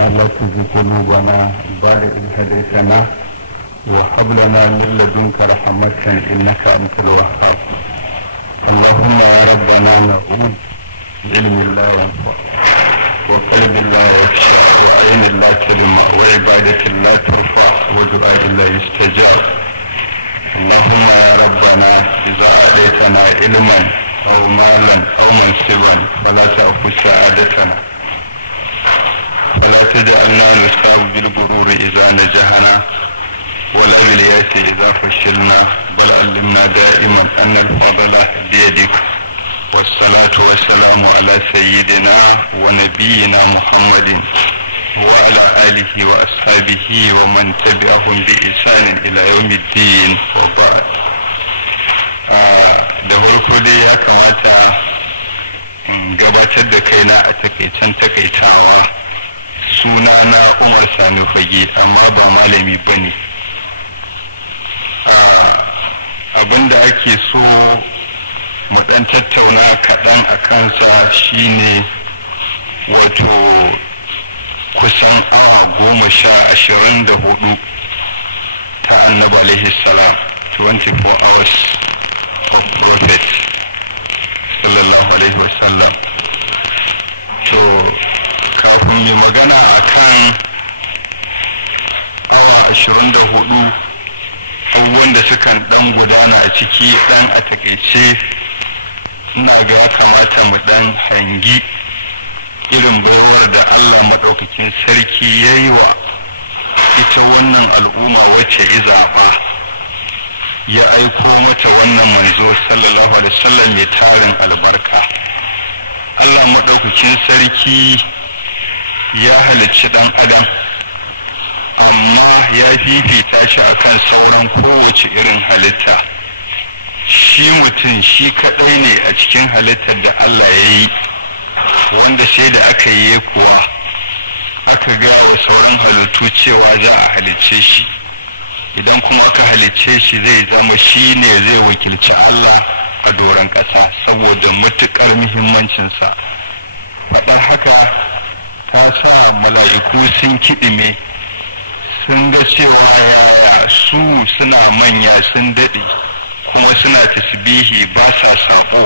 ربنا لا تزغ قلوبنا بعد إذ هديتنا وهب لنا من لدنك رحمة إنك أنت الوهاب. اللهم يا ربنا نعوذ بعلم لا ينفع وقلب لا يخشع وعين لا تدمع وعبادة لا ترفع ودعاء لا يستجاب. اللهم يا ربنا إذا أعطيتنا علما أو مالا أو منصبا فلا تأخذ سعادتنا فلا تجعلنا نصاب بالغرور إذا نجحنا ولا بالياس إذا فشلنا بل علمنا دائما أن الفضل بيدك. والصلاة والسلام على سيدنا ونبينا محمد وعلى آله وأصحابه ومن تبعهم بإحسان إلى يوم الدين وبعد. da farko dai ya kamata in gabatar da kaina a takaicen takaitawa. Sunana Umar Sani Fage amma ba malami ba ne. Abinda ake so mu ɗan tattauna kaɗan a kansa shine wato kusan awa 24 ta annabi alaihi salam, 24 hours of prophet sallallahu alaihi wasallam. To kafin mai magana akan awa 24 abubuwan da sukan dan gudana a ciki dan a takaice, ina ga kamata mu dan hangi irin baiwar da Allah maɗaukakin sarki ya yi wa ita wannan al'umma wacce izaɓa ya aiko mata wannan manzo sallallahu alaihi wasallam mai tarin albarka. Allah maɗaukakin sarki ya halicci ɗan adam amma ya fifita shi akan sauran kowace irin halitta. Shi mutum shi kaɗai ne a cikin halittar da Allah ya yi wanda sai da aka yi kuwa aka ga wa sauran halittu cewa za a halicce shi. Idan kuma aka halicce shi zai zama shi ne zai wakilci Allah a doron ƙasa saboda matuƙar muhimmancinsa. Faɗar haka ta sa mala'iku sun kiɗime, sun ga cewa yaya su suna manya sun daɗe kuma suna tasbihi ba sa saƙo,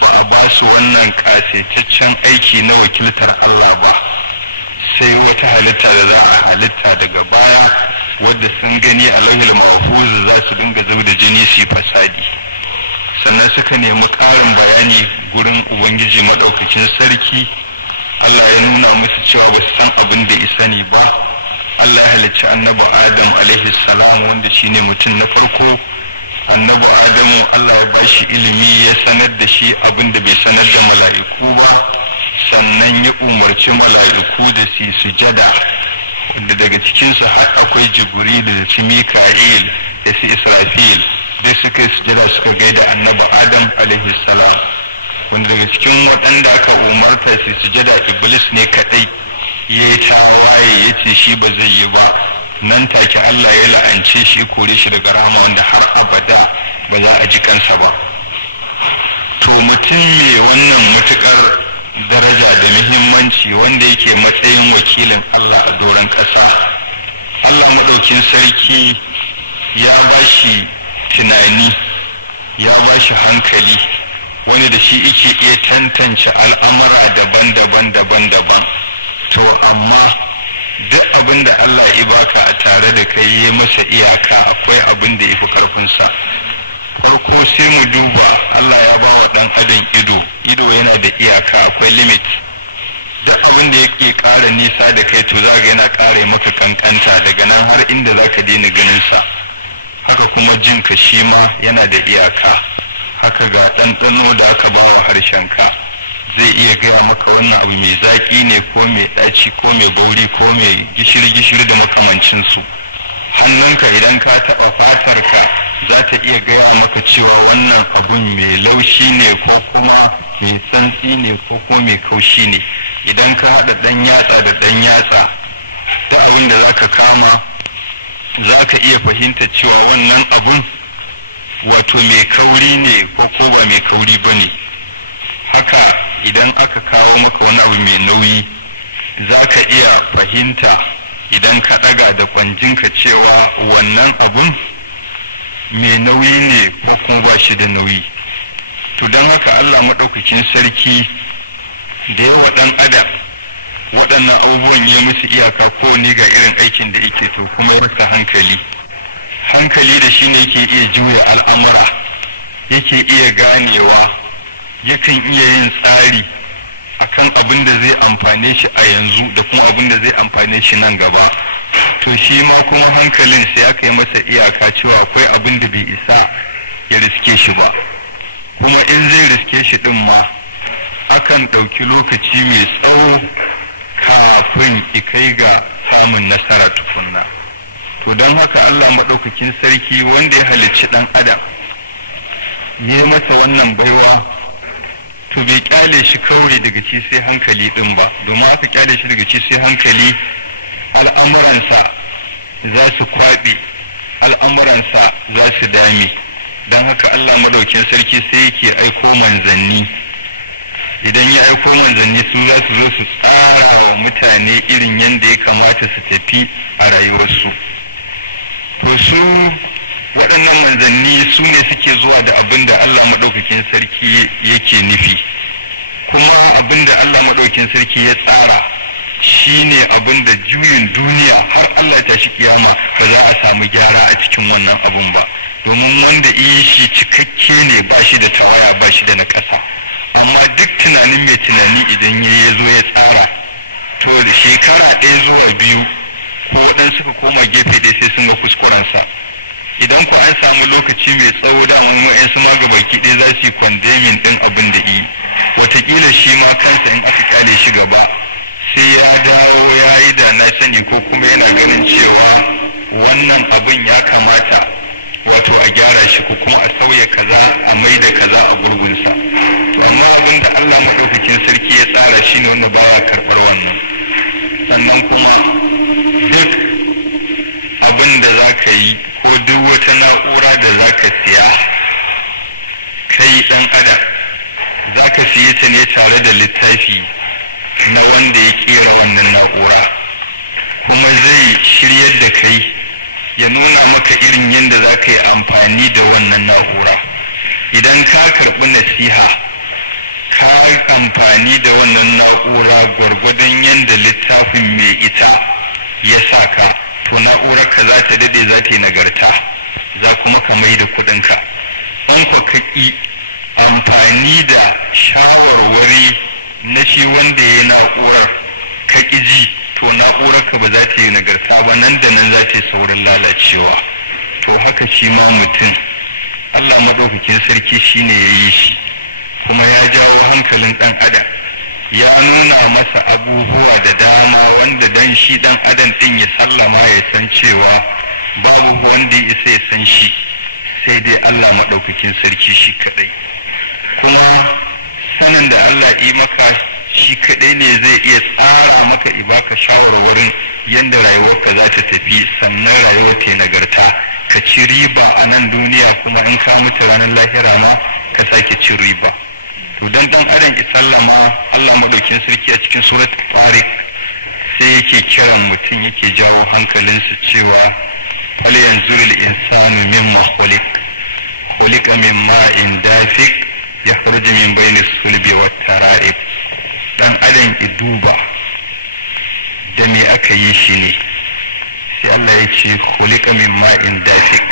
ba a ba su wannan ƙasaitaccen aiki na wakiltar Allah ba, sai wata halitta da za a halitta daga baya wadda sun gani a lauhul mahfuz za su dinga zub da jini su fasadi. Sannan suka nemi ƙarin bayani gurin ubangiji maɗaukakin sarki. Allah ya nuna musu cewa ba su san abin da isa ne ba. Allah ya halicci annabi Adam alaihi salam wanda shine mutum na farko. Annabi Adamu Allah ya bashi ilimi ya sanar da shi abin da bai sanar da mala'iku ba, sannan ya umarci mala'iku da su sujada, wanda daga cikinsu har akwai Jibril da su Mika'il da su Israfil da suka yi sujada suka gaida annabi Adam alaihi salam. Wanda daga cikin waɗanda aka umarta su sujada Iblis ne kaɗai ya yi tawaye ya ce shi ba zai yi ba. Nan take Allah ya la'ance shi, kore shi daga rahama wanda har abada ba za a ji kansa ba. To mutum mai wannan matuƙar daraja da muhimmanci wanda yake matsayin wakilin Allah a doron ƙasa, Allah maɗaukin sarki ya ba shi tunani, ya ba shi hankali wani da shi yake iya tantance al'amura daban-daban. To amma duk abin da Allah ya baka a tare da kai ya masa iyaka, akwai abin da ya fi karfinsa. Farko sai mu duba, Allah ya ba wa ɗan adam ido yana da iyaka, akwai limit. Duk abin da yake ƙara nisa da kai to za ga yana ƙara maka kankanta daga nan har inda za ka daina ganinsa. Haka kuma jinka shi ma yana da iyaka. Haka ga ɗanɗano da aka ba wa harshenka, zai iya gaya maka wannan abu mai zaƙi ne ko mai ɗaci ko mai bauri ko mai gishiri da makamancinsu. Hannunka idan ka taɓa fatarka za ta iya gaya maka cewa wannan abun mai laushi ne ko kuma mai santsi ne ko kuma mai kaushi ne. Idan ka haɗa ɗan yatsa da ɗan yatsa, ta abin da za ka kama za ka iya fahimta cewa wannan abun wato mai kauri ne ko ba mai kauri ba ne. Haka idan aka kawo maka wani abu mai nauyi za ka iya fahimta idan ka ɗaga da kwanjinka cewa wannan abun mai nauyi ne ko kuma ba shi da nauyi. To don haka Allah maɗaukakin sarki da yawa ɗan adam waɗannan abubuwan ya musu iyaka ko ni ga irin aikin da yake, to kuma rasa hankali da shi ne yake iya juya al'amura, yake iya ganewa, yakan iya yin tsari akan abin da zai amfane shi a yanzu da kuma abin da zai amfane shi nan gaba. To shi ma kuma hankalin sai aka yi masa iyaka cewa akwai abin da bai isa ya riske shi ba, kuma in zai riske shi ɗin ma akan ɗauki lokaci mai tsawo kafin kai ga samun nasara tukunna. To don haka Allah maɗaukakin sarki wanda ya halicci ɗan adam ya yi masa wannan baiwa, to bai kyale shi kawai daga ci sai hankali ɗin ba, domin aka kyale shi daga ci sai hankali al'amuransa za su kwaɓe, al'amuransa za su dame. Don haka Allah maɗaukakin sarki sai yake aiko manzanni. Idan ya aiko manzanni su za su zo su tsara wa mutane irin yadda ya kamata su tafi a rayuwarsu. To su waɗannan manzanni su ne suke zuwa da abin da Allah maɗaukakin sarki yake nufi, kuma abin da Allah maɗaukakin sarki ya tsara shi ne abin da juyin duniya har Allah ta shi kiyama ba za a samu gyara a cikin wannan abun ba, domin wanda iya shi cikakke ne, ba shi da tawaya, ba shi da na ƙasa. Amma duk tunanin mai tunani idan ya zo ya tsara, to da shekara ɗaya zuwa biyu ko waɗansu suka koma gefe ɗaya sai sun ga kuskurensa. Idan ku an samu lokaci mai tsawo da yan su ma gabaki ɗaya za su yi kwandemin ɗin abin da yi, watakila shi ma kansa in aka kyale shi gaba sai ya dawo ya yi da na sani, ko kuma yana ganin cewa wannan abin ya kamata wato a gyara shi ko kuma a sauya kaza a mai da kaza a gurgunsa. To amma abin da Allah maɗaukakin sarki ya tsara shi ne wanda ba wa karɓar wannan. Sannan kuma duk abin da za ka yi ko duk wata na'ura da za ka siya, kai ɗan adam za ka siye ta ne tare da littafi na wanda ya ƙera wannan na'ura, kuma zai shiryar da kai ya nuna maka irin yadda za ka yi amfani da wannan na'ura. Idan ka karɓi nasiha ka amfani da wannan na'ura gwargwadon yadda littafin mai ita ya saka, to na'urar ka za ta dade, za ta yi nagarta, za kuma ka mai da kuɗinka. An ka ƙi amfani da shawarwari na shi wanda ya yi na'urar ka ƙi ji, to na'urar ka ba za ta yi nagarta ba, nan da nan za ta yi saurin lalacewa. To haka shi ma mutum Allah maɗaukakin sarki shi ne ya yi shi, kuma ya jawo hankalin ɗan adam, ya nuna masa abubuwa da dama wanda dan shi ɗan adam ɗin ya sallama ya san cewa babu wanda ya isa ya san shi sai dai Allah maɗaukakin sarki shi kaɗai. Kuma sanin da Allah yi maka shi kaɗai ne zai iya tsara maka ibaka shawarwarin yadda rayuwarka za ta tafi, sannan rayuwar ta nagarta, ka ci riba a nan duniya, kuma in ka mutu ranar lahira ma ka sake cin riba. To dan adam ki sallama, Allah madaukin sarki a cikin surat Tariq sai yake kiran mutum, yake jawo hankalinsa cewa fal yanzurul insanu mimma khuliqa min ma'in dafiq yakhruju min bayni sulbi wat tara'ib. Dan adam ki duba da me aka yi shi ne, sai Allah ya ce khuliqa min ma'in dafiq,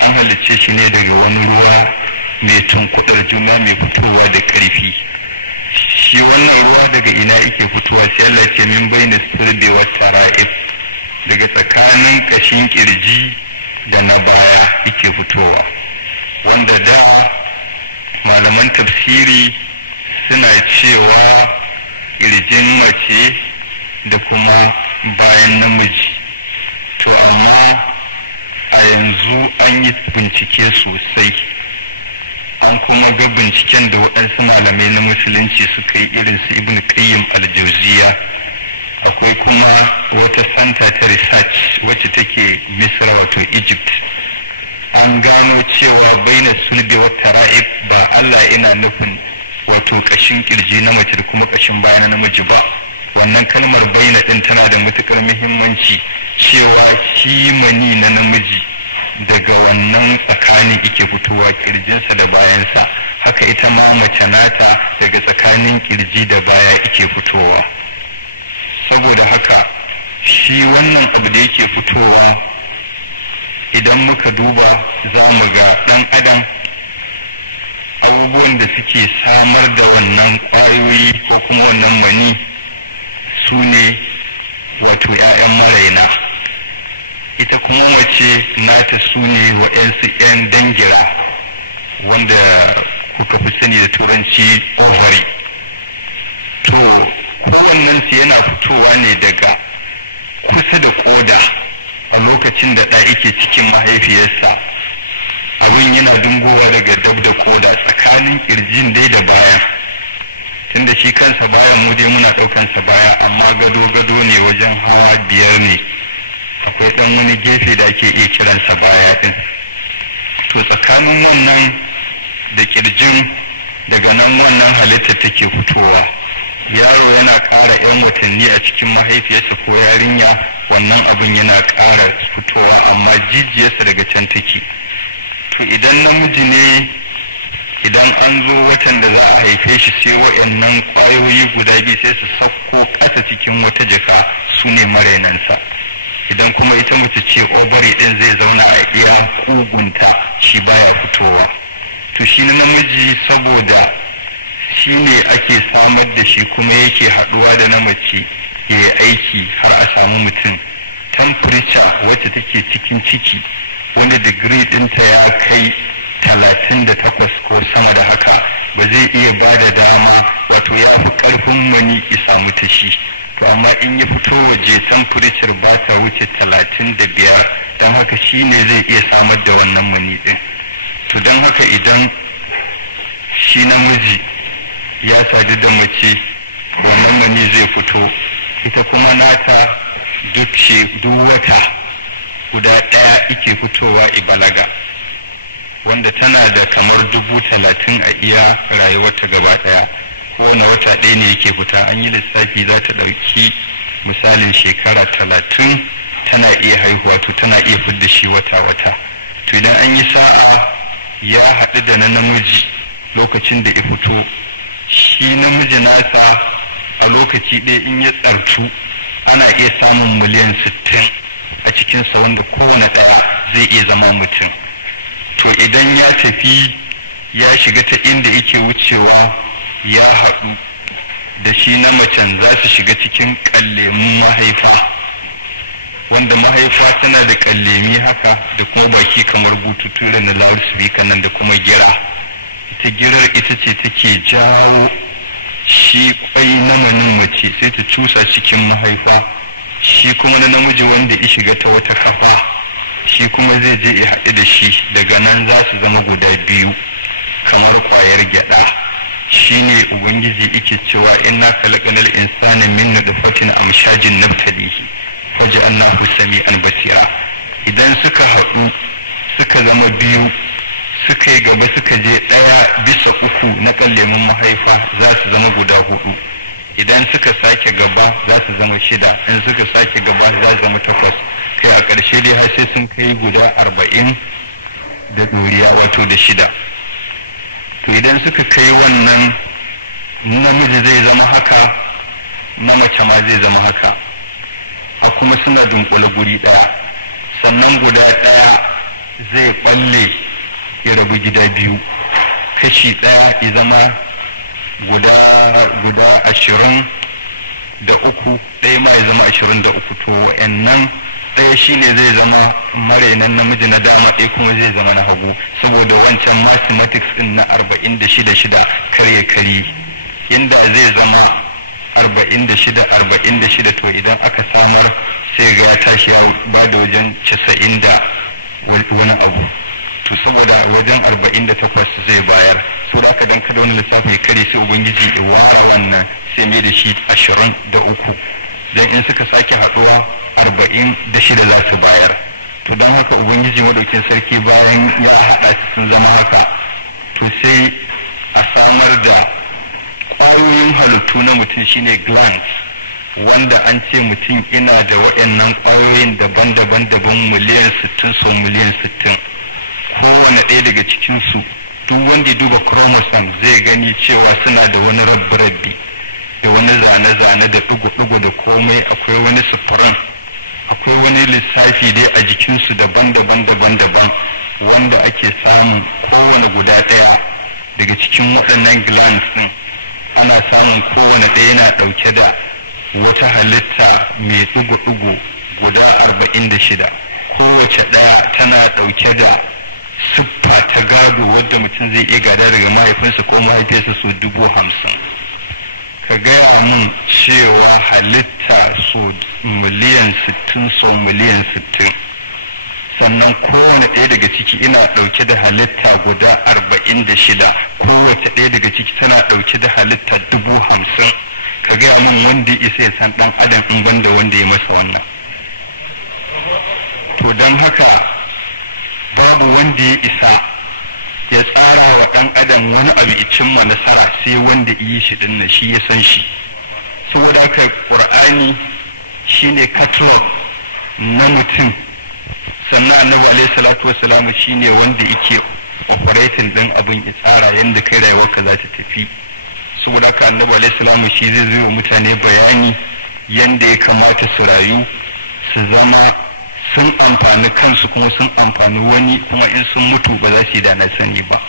an halicce shi ne daga wani ruwa mai tunkudar juna mai fitowa da ƙarfi. Shi wannan ruwa daga ina yake fitowa? sai Allah ce min bayna sulbi wat tara'ib, daga tsakanin kashin kirji da na baya yake fitowa, wanda da malaman tafsiri suna cewa kirjin mace da kuma bayan namiji. To amma a yanzu an yi bincike sosai, an kuma ga binciken da waɗansu malamai na musulunci suka yi, irin su Ibn Qayyim al-Jawziya. Akwai kuma wata santa ta research wacce take Misra, wato Egypt. An gano cewa baina sulbi wa tara'ib ba Allah yana nufin wato kashin kirji na mace da kuma kashin baya na namiji ba, wannan kalmar baina din tana da matukar muhimmanci, cewa shi mani na namiji daga wannan tsakanin ike fitowa kirjinsa da bayansa, haka ita ma mace nata daga tsakanin kirji da baya ike fitowa. Saboda haka shi wannan abu da yake fitowa idan muka duba za mu ga ɗan adam abubuwan da suke samar da wannan ƙwayoyi ko kuma wannan mani su ne wato 'ya'yan maraina, ita kuma mace nata su ne wa'yansu 'yan dangira wanda kuka fi sani da turanci ovary. To kowannensu yana fitowa ne daga kusa da koda a lokacin da ɗa yake cikin mahaifiyarsa, abin yana dungowa daga dab da koda tsakanin ƙirjin dai da baya, tunda shi kansa bayan mu dai muna ɗaukansa baya, amma gado ne wajen hawa 5 ne, akwai ɗan wani gefe da ake iya kiransa baya ɗin. To tsakanin wannan da ƙirjin daga nan wannan halitta take fitowa. Yaro yana ƙara 'yan watanni a cikin mahaifiyarsa ko yarinya, wannan abin yana ƙara fitowa, amma jijiyarsa daga can take. To idan namiji ne, idan an zo watan da za a haife shi sai wa'annan ƙwayoyi guda biyu sai su sauko ƙasa cikin wata jaka, su ne marainansa. Idan kuma ita mace ce ovary ɗin zai zauna a iya ƙugunta, shi baya fitowa. To shi na namiji saboda shi ne ake samar da shi kuma yake haɗuwa da na mace ya yi aiki har a samu mutum. Temperature wacce take cikin ciki wanda digiri ɗinta ya kai 38 ko sama da haka, ba zai iya ba da dama, wato ya fi ƙarfin mani ya samu ta shi. To amma in ya fito waje temperature ba ta wuce 35, don haka shi ne zai iya samar da wannan mani ɗin. To don haka idan shi namiji ya sadu da mace, wannan mani zai fito, ita kuma nata duk wata guda ɗaya ike fitowa ibalaga, wanda tana da kamar 30,000 a iya rayuwarta gaba ɗaya. Kowane wata ɗaya ne yake fita, an yi lissafi za ta ɗauki misalin shekara 30 tana iya haihuwa, to tana iya fidda shi wata-wata. To idan an yi sa'a ya haɗu da na namiji lokacin da ya fito, shi namiji nasa a lokaci ɗaya in ya tsartu ana iya samun miliyan 60 a cikinsa, wanda kowane ɗaya zai iya zama mutum. To idan ya tafi ya shiga ta inda yake wucewa ya haɗu da shi na macen, za su shiga cikin ƙallemin mahaifa, wanda mahaifa tana da ƙallemi haka da kuma baki kamar bututu da na loudspeaker nan da kuma gira. Ita girar ita ce take jawo shi kwai na manin mace sai ta cusa cikin mahaifa, shi kuma na namiji wanda ya shiga ta wata kafa, shi kuma zai je ya haɗu da shi, daga nan za su zama guda biyu kamar kwayar gyaɗa. Shi ne Ubangiji yake cewa inna khalaqnal insana min nutfatin amshajin nabtalihi faj'alnahu sami'an basira. Idan suka haɗu suka zama biyu, suka yi gaba suka je 1/3 na ƙallemin mahaifa, za su zama guda 4. Idan suka sake gaba za su zama 6, in suka sake gaba za su zama 8, kai a ƙarshe dai har sai sun kai guda 40 da ɗoriya, wato da 6. To idan suka kai wannan, namiji zai zama haka, na mace ma zai zama haka, a kuma suna dunkule guri ɗaya. Sannan guda ɗaya zai ɓalle ya rabu gida biyu, kashi ɗaya ya zama guda 23, ɗaya ma ya zama 23. To wa'annan ɗaya shine zai zama marainan namiji na dama, ɗaya kuma zai zama na hagu, saboda wancan mathematics ɗin na 46 karye inda zai zama 46 to idan aka samar sai ga ya tashi ya ba da wajen 90 da wani abu. To saboda wajen 48 zai bayar, so da aka dan kada wani lissafi ya kare, sai Ubangiji ya wara wannan sai mai da shi 23, dan in suka sake haɗuwa 46 za su bayar. To don haka Ubangiji madaukin sarki bayan ya haɗa su sun zama haka, to sai a samar da ƙwayoyin halittu na mutum shine glands, wanda an ce mutum ina da waɗannan ƙwayoyin daban-daban miliyan 60 sau miliyan 60, kowane ɗaya daga cikinsu duk wanda ya duba chromosome zai gani cewa suna da wani rabbi da wani zane-zane da ɗigo-ɗigo da komai, akwai wani sufuran, akwai wani lissafi dai a jikinsu daban-daban wanda ake samun kowane guda ɗaya daga cikin waɗannan glands ɗin. Ana samun kowane ɗaya yana ɗauke da wata halitta mai ɗigo-ɗigo guda 46, kowace ɗaya tana ɗauke da siffa ta gado wadda mutum zai iya gada daga mahaifinsa ko mahaifiyarsa su 50,000. Ka gaya min cewa halitta so miliyan 60 sau miliyan 60, sannan kowane ɗaya daga ciki ina ɗauke da halitta guda 46, kowace ɗaya daga ciki tana ɗauke da halitta 50,000. Ka gaya min wanda ya isa ya san ɗan adam in banda wanda ya masa wannan. To don haka babu wanda ya isa ya tsara wa ɗan adam wani abu ya cimma nasara sai wanda yi shi din na shi ya san shi. Saboda haka Qur'ani shine catalog na mutum, sannan Annabi alaihi salatu wassalam shine wanda yake operating din abin ya tsara yanda kai rayuwarka za ta tafi. Saboda haka Annabi alaihi salamu shi zai zo wa mutane bayani yanda ya kamata su rayu, su zama sun amfani kansu kuma sun amfani wani, kuma in sun mutu ba za su yi da na sani ba.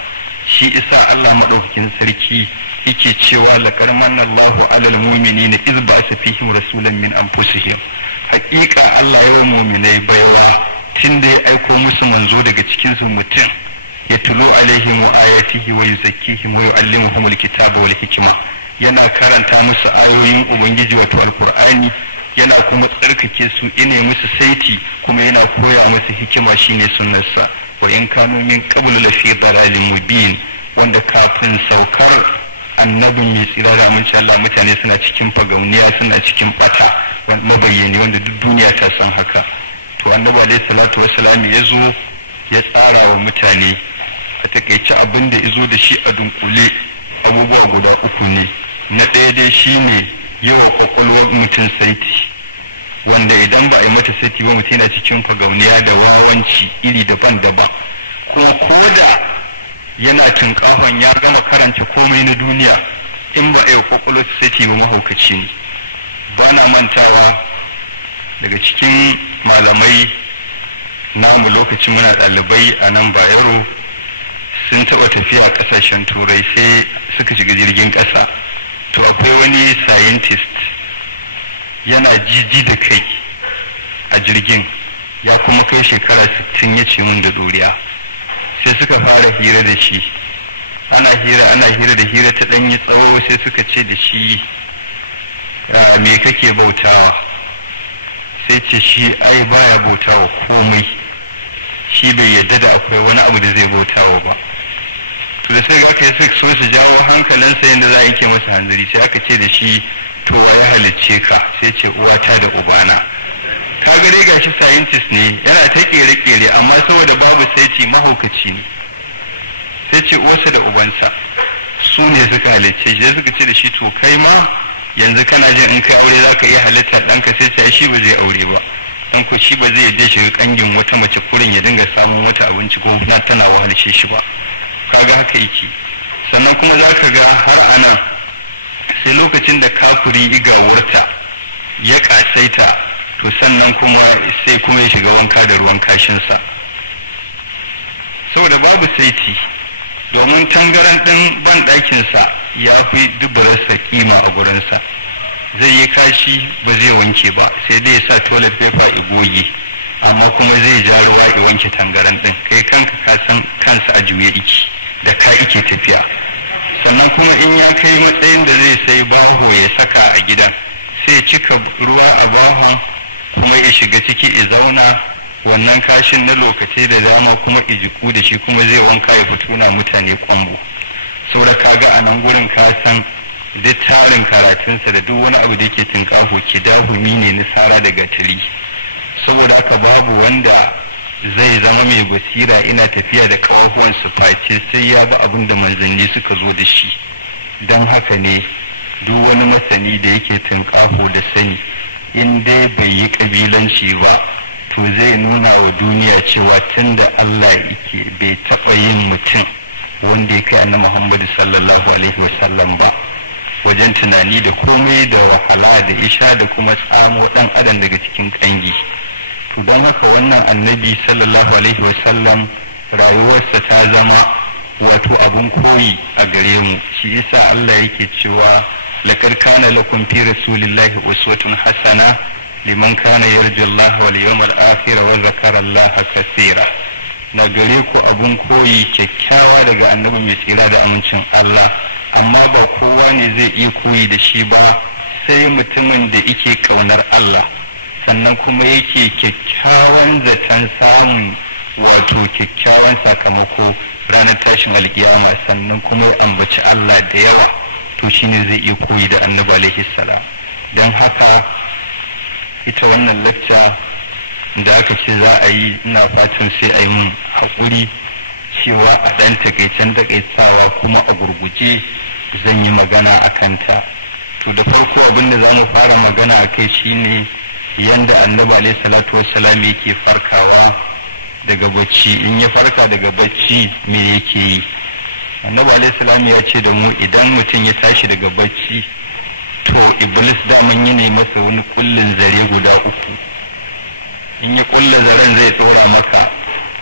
Shi isa Allah maɗaukakin sarki yake cewa laqad manna Allahu 'alal mu'minina idh ba'atha fihim rasulan min anfusihim. Haƙiƙa Allah ya yi mu'minai baiwa tunda ya aiko musu manzo daga cikin su mutum, yatlu alaihim wa ayatihi wa yuzakkihim wa yu'allimuhumul kitaba wal hikma. Yana karanta musu ayoyin Ubangiji wato Alqur'ani, yana kuma tsarkake su, ina musu saiti, kuma yana koya musu hikima shine sunnarsa. Wa in kanu min qablu lafi dalalin mubin, wanda kafin saukar annabin mai tsira da aminci Allah mutane suna cikin fagauniya, suna cikin bata mabayyani wanda duk duniya ta san haka. To annabi alaihi salatu wassalam ya zo ya tsara wa mutane a takaice abin da izo da shi a dunkule abubuwa guda uku ne. Na ɗaya dai shine yawa kwakwalwar mutum saiti, wanda idan ba a yi mata saiti ba mutum yana cikin fagauniya da wawanci iri daban-daban, kuma koda yana tunkahon ya gama karanta komai na duniya, in ba a yi kwakwalwar saiti ba mahaukaci ne. Ba na mantawa daga cikin malamai namu lokacin muna ɗalibai a nan Bayero sun taɓa tafiya a ƙasashen turai sai suka shiga jirgin ƙasa. To akwai wani scientist yana jiji da kai a jirgin, ya kuma kai shekara 60 ya ce mun da ɗoriya. Sai suka fara hira da shi, ana hira da hira ta ɗanyi tsawo, sai suka ce da shi me kake bautawa? Sai ce shi ai baya bautawa komai, shi bai yadda da akwai wani abu da zai bautawa ba. To da sai aka yi so su jawo hankalinsa yadda za a yanke masa hanzari, sai aka ce da shi to wa ya halicce ka? Sai ce uwata da ubana. Ka gare gashi scientist ne, yana ta kere-kere, amma saboda babu saiti mahaukaci ne. Sai ce uwarsa da ubansa su ne suka halicce shi. Sai suka ce da shi to kai ma yanzu kana jin in kai aure za ka iya halittar ɗanka? Sai ce shi ba zai aure ba, dan ko shi ba zai yadda shiga kangin wata mace kurin ya dinga samun mata abinci ko na tana wahalce shi ba. Kaga haka yake. Sannan kuma za ka ga har anan sai lokacin da kafuri igawarta ya kasaita, to sannan kuma sai kuma ya shiga wanka da ruwan kashinsa, saboda babu saiti. Domin tangaran ɗin ban ɗakinsa ya fi dubararsa kima a gurinsa. Zai yi kashi ba zai wanke ba, sai dai ya sa toilet paper ya goge, amma kuma zai ja ruwa ya wanke tangaran ɗin. Kai kanka ka san kansa a juye iki, da ka ike tafiya. Sannan kuma in ya kai matsayin da zai sai baho ya saka a gidan, sai cika ruwa a bahon kuma ya shiga ciki ya zauna, wannan kashin na lokacin da dama kuma ijiku da shi, kuma zai wanka ya fito na mutane kwambo. Saboda kaga a nan gurin ka san duk tarin karatunsa da duk wani abu da yake tinkaho kidahumi ne na sara da gatari. Saboda haka babu wanda zai zama mai basira ina tafiya da kawahuwan su face sai ya bi abin da manzanni suka zo da shi. Don haka ne duk wani masani da yake tunƙaho da sani in dai bai yi ƙabilanci ba to zai nuna wa duniya cewa tun da Allah yake bai taɓa yin mutum wanda ya kai annabi Muhammadu sallallahu alaihi wasallam ba wajen tunani da komai da wahala da isha da kuma tsamo ɗan adam daga cikin ƙangi. To don haka wannan annabi sallallahu alaihi wasallam rayuwarsa ta zama wato abun koyi a gare mu, shi yasa Allah yake cewa laqad kana lakum fi rasulillahi uswatun hasana liman kana yarju Allah wal yawmal akhir wa zakara Allah kaseera. Na gare ku abun koyi kyakkyawa daga annabi mai tsira da amincin Allah, amma ba kowa ne zai iya koyi da shi ba sai mutumin da yake kaunar Allah sannan kuma yake kyakkyawan zaton samun wato kyakkyawan sakamako ranar tashin alkiyama, sannan kuma ya ambaci Allah da yawa, to shine zai iya koyi da annabi alaihi salam. don haka ita wannan lecture da aka ce za a yi, ina fatan sai a yi mun haƙuri cewa a ɗan takaitawa kuma a gurguje zan yi magana a kanta. To da farko abin da za mu fara magana a kai shine yanda annabi alaihi salatu wassalam yake farkawa daga bacci. In ya farka daga bacci me yake yi? Annabi alaihi salam ya ce da mu idan mutum ya tashi daga bacci to iblis daman yi ne masa wani kullin zare guda uku. In ya kulla zaren zai tsora maka,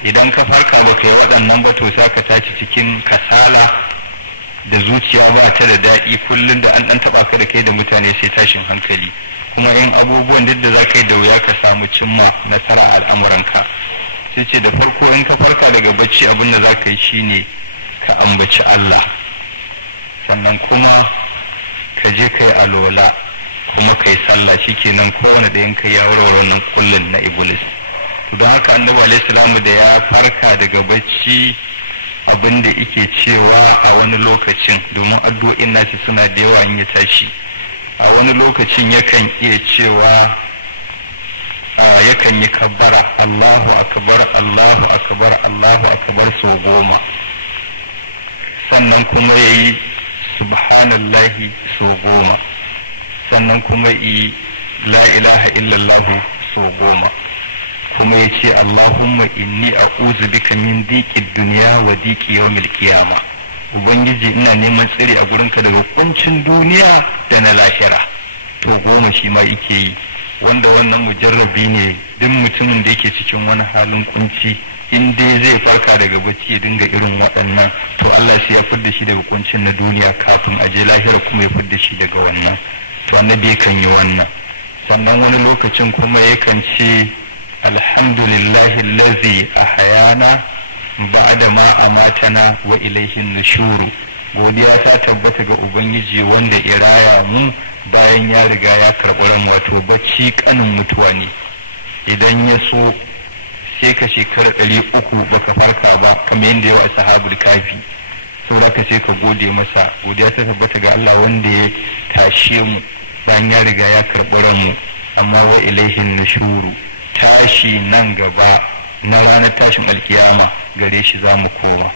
idan ka farka ba ka yi waɗannan ba to sai ka tashi cikin kasala da zuciya ba ta da daɗi, kullum da an ɗan taɓa ka da kai da mutane sai tashin hankali, kuma yin abubuwan duk da za ka yi da wuya ka samu cimma nasara a al'amuranka. Sai ce da farko in ka farka daga bacci abin da za ka yi shine ka ambaci Allah, sannan kuma ka je ka yi alola kuma ka yi sallah, shikenan kowane ɗayan ka ya warware wannan kullun na iblis. Don haka annabi alaihi salamu da ya farka daga bacci abin da yake cewa a wani lokacin, domin addu'o'in nashi suna da yawa in ya tashi, a wani lokacin yakan iya cewa yakan yi kabbara Allahu akbar Allahu akbar Allahu akbar sau 10, sannan kuma yayi subhanallahi sau 10, sannan kuma yi la ilaha illallah sau 10, kuma ya ce Allahumma inni a'udhu bika min diqid dunya wa diqi yawmil qiyamah. Ubangiji ina neman tsiri a gurinka daga kuncin duniya da na lahira. To 10 shi ma yake yi, wanda wannan mujarrabi ne. Duk mutumin da yake cikin wani halin kunci in dai zai farka daga bacci ya dinga irin waɗannan, to Allah sai ya fidda shi daga kuncin na duniya kafin a je lahira kuma ya fidda shi daga wannan. To annabi kan yi wannan. Sannan wani lokacin kuma yakan ce alhamdulillahi allazi ahyana ba'da ma amatana wa ilaihi nushuru. Godiya ta tabbata ga ubangiji wanda ya raya mu bayan ya riga ya karɓi ran. Wato bacci kanin mutuwa ne, idan ya so sai ka shekara 300 baka farka ba kamar yadda yawa ashabul kafi, saboda ka sai ka gode masa. Godiya ta tabbata ga Allah wanda ya tashe mu bayan ya riga ya karɓi ran mu, amma wa ilaihi nushuru, tashi nan gaba na ranar tashin alkiyama gare shi za mu koma.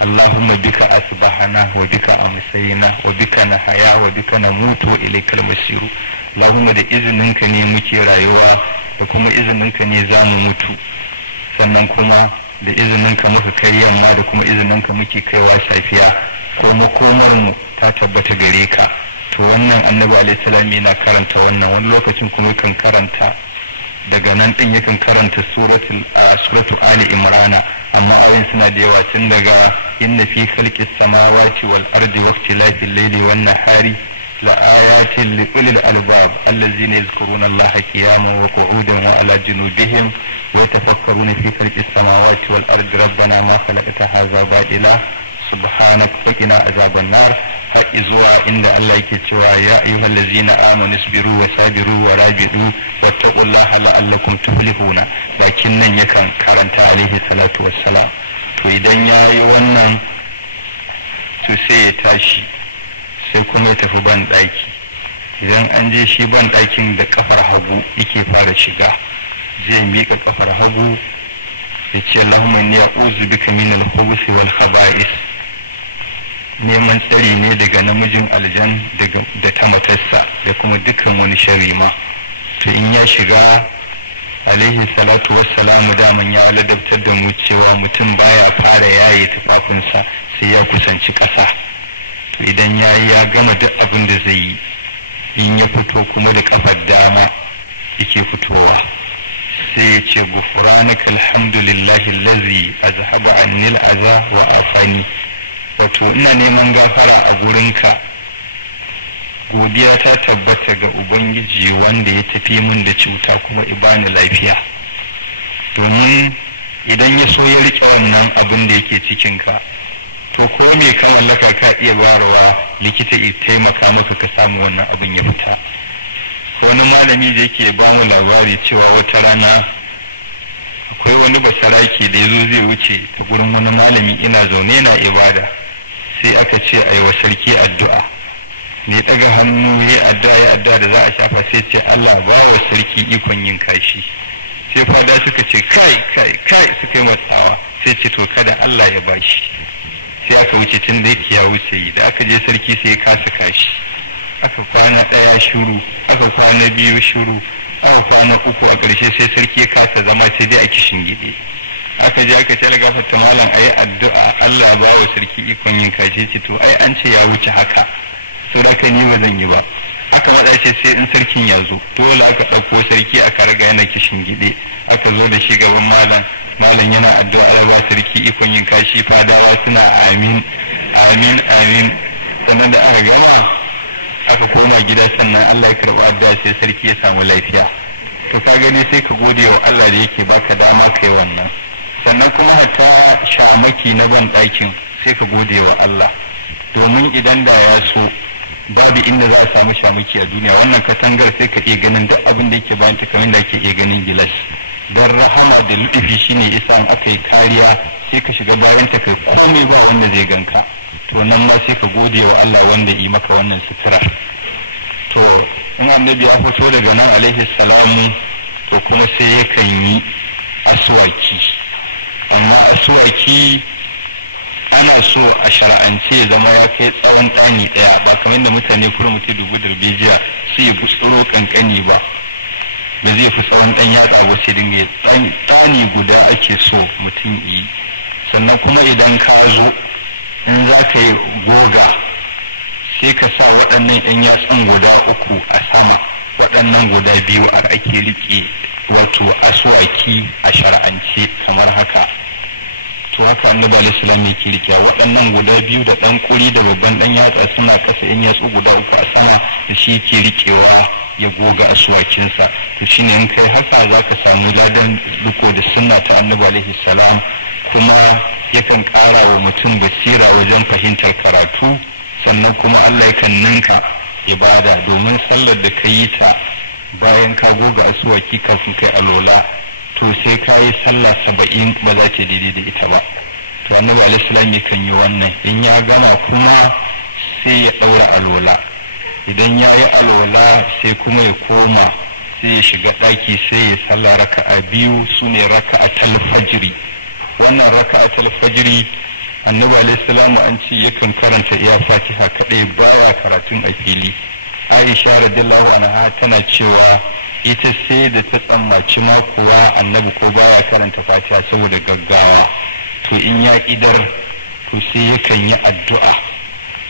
Allahumma bika asbahana wa bika amsayna wa bika nahaya wa bika namutu ilaikal masiru. Allahumma da izininka ne muke rayuwa da kuma izininka ne za mu mutu, sannan kuma da izininka muka kai yamma da kuma izininka muke kaiwa safiya, ko makomar mu ta tabbata gare ka. To wannan annabi alaihi salam yana karanta wannan, wani lokacin kuma yakan karanta daga nan din yakan karanta suratu Ali Imrana, amma ayoyin suna da yawa, tun daga inna fi khalqis samawati wal ardi wa ikhtilafil layli wan nahari la ayatin li ulil albab allazina yadhkuruna Allaha qiyaman wa qu'udan wa ala junubihim wa yatafakkaruna fi khalqis samawati wal ardi rabbana ma khalaqta hadha batila subhanaka faqina azaban nar, har zuwa inda Allah yake cewa ya ayyuhal ladzina amanu isbiru wa sabiru wa rabidu wattaqullaha la'allakum tuflihuna. Bakin nan yakan karanta alaihi salatu wassalam. To idan ya yi wannan to sai ya tashi, sai kuma ya tafi ban ɗaki. Idan an je shi ban ɗakin da kafar hagu yake fara shiga, zai miƙa kafar hagu ya ce Allahumma inni a'udhu bika min al-khubuthi wal khaba'is. neman tsari ne daga namijin aljan da ta matarsa da kuma dukkan wani sharri ma. To in ya shiga alaihi salatu wassalamu daman ya ladabtar da mu cewa mutum baya fara yaye tufafinsa sai ya kusanci ƙasa. To idan ya gama duk abin da zai yi, in ya fito kuma da kafar dama yake fitowa sai ya ce gufranaka alhamdulillahi allazi azhaba anni al'aza wa afani. Wato ina neman gafara a gurinka, godiya ta tabbata ga ubangiji wanda ya tafi min da cuta kuma ibani lafiya. Domin idan ya so ya rike wannan abin da yake cikinka, to ko me ka mallaka ka iya barawa likita ya taimaka maka ka samu wannan abin ya fita. Wani malami da yake ba mu labari cewa wata rana akwai wani basaraki da yazo zai wuce ta gurin wani malami ina zaune na ibada, sai aka ce ai wa sarki addu'a. Ne daga hannu ya addu'a da za a shafa sai ce Allah ba wa sarki ikon yin kashi. Sai fada suka ce kai suka yi matsawa, sai ce to kada Allah ya bashi. Sai aka wuce tun da yake ya wuce, da aka je sarki sai ya kasa kashi. Aka kwana ɗaya shiru, aka kwana biyu shiru, aka kwana uku, a ƙarshe sai sarki ya kasa zama sai dai a kishin gide. Aka je aka ce gafarta malam ayi addu'a Allah ba wa sarki ikon yin kashi. Ce to ai an ce ya wuce haka, saboda ni ba zan yi ba. Aka maɗa ce sai in sarkin ya zo, dole aka ɗauko sarki aka raga yana kishin gide, aka zo da shi gaban malam yana addu'a Allah ba sarki ikon yin kashi. Fadawa suna amin amin amin. Sannan da aka gama aka koma gida, sannan Allah ya karɓi addu'a sai sarki ya samu lafiya. To ka gani sai ka gode wa Allah da yake baka dama kai wannan. Sannan kuma hatta shamaki na ban ɗakin sai ka gode wa Allah, domin idan da ya so babu inda za a samu shamaki a duniya. Wannan katangar sai ka iya ganin duk abin da yake bayan ta kamar da ake iya ganin gilas. Don rahama da lutufi shine isa in aka yi kariya sai ka shiga bayan ta kai komai ba wanda zai ganka. To nan ma sai ka gode wa Allah wanda yi maka wannan sutura. To in annabi ya fito daga nan alaihi salamu, to kuma sai yakan yi aswaki. Amma aswaki ana so a shara'ance ya zama ya kai tsawon ɗani ɗaya, ba kamar yadda mutane kuma mutu dubu darbejiya su yi gutsuro kankani ba zai fi tsawon ɗan yatsa ba, sai dinga ɗani guda ake so mutum yi. Sannan kuma idan ka zo in za ka yi goga sai ka sa waɗannan ɗan yatsun guda uku a sama, waɗannan guda biyu a ake riƙe wato aswaki a shara'ance kamar haka. To haka annabi alaihi salam yake rike waɗannan guda biyu da ɗan kuri da babban ɗan yatsa suna kasa yan yatsu guda uku a sama, da shi yake rikewa ya goga asuwakinsa. To shine in kai haka zaka samu ladan riko da sunna ta annabi alaihi salam, kuma yakan ƙara wa mutum basira wajen fahimtar karatu. Sannan kuma Allah yakan ninka ibada, domin sallar da ka yi ta bayan ka goga asuwaki kafin kai alola, to sai ka yi sallah 70 ba za ta daidai da ita ba. To annabi alaihi salam yakan yi wannan. In ya gama kuma sai ya ɗaura alola. Idan ya yi alola sai kuma ya koma sai ya shiga ɗaki sai ya sallah raka'a biyu, su ne raka'atul fajri. Wannan raka'atul fajri annabi alaihi salam an ce yakan karanta iya fatiha kaɗai, baya karatun a fili. Aisha radiyallahu anha tana cewa ita sai da ta tsammaci ma kuwa annabi ko baya karanta fatiha saboda gaggawa. To in ya idar to sai yakan yi addu'a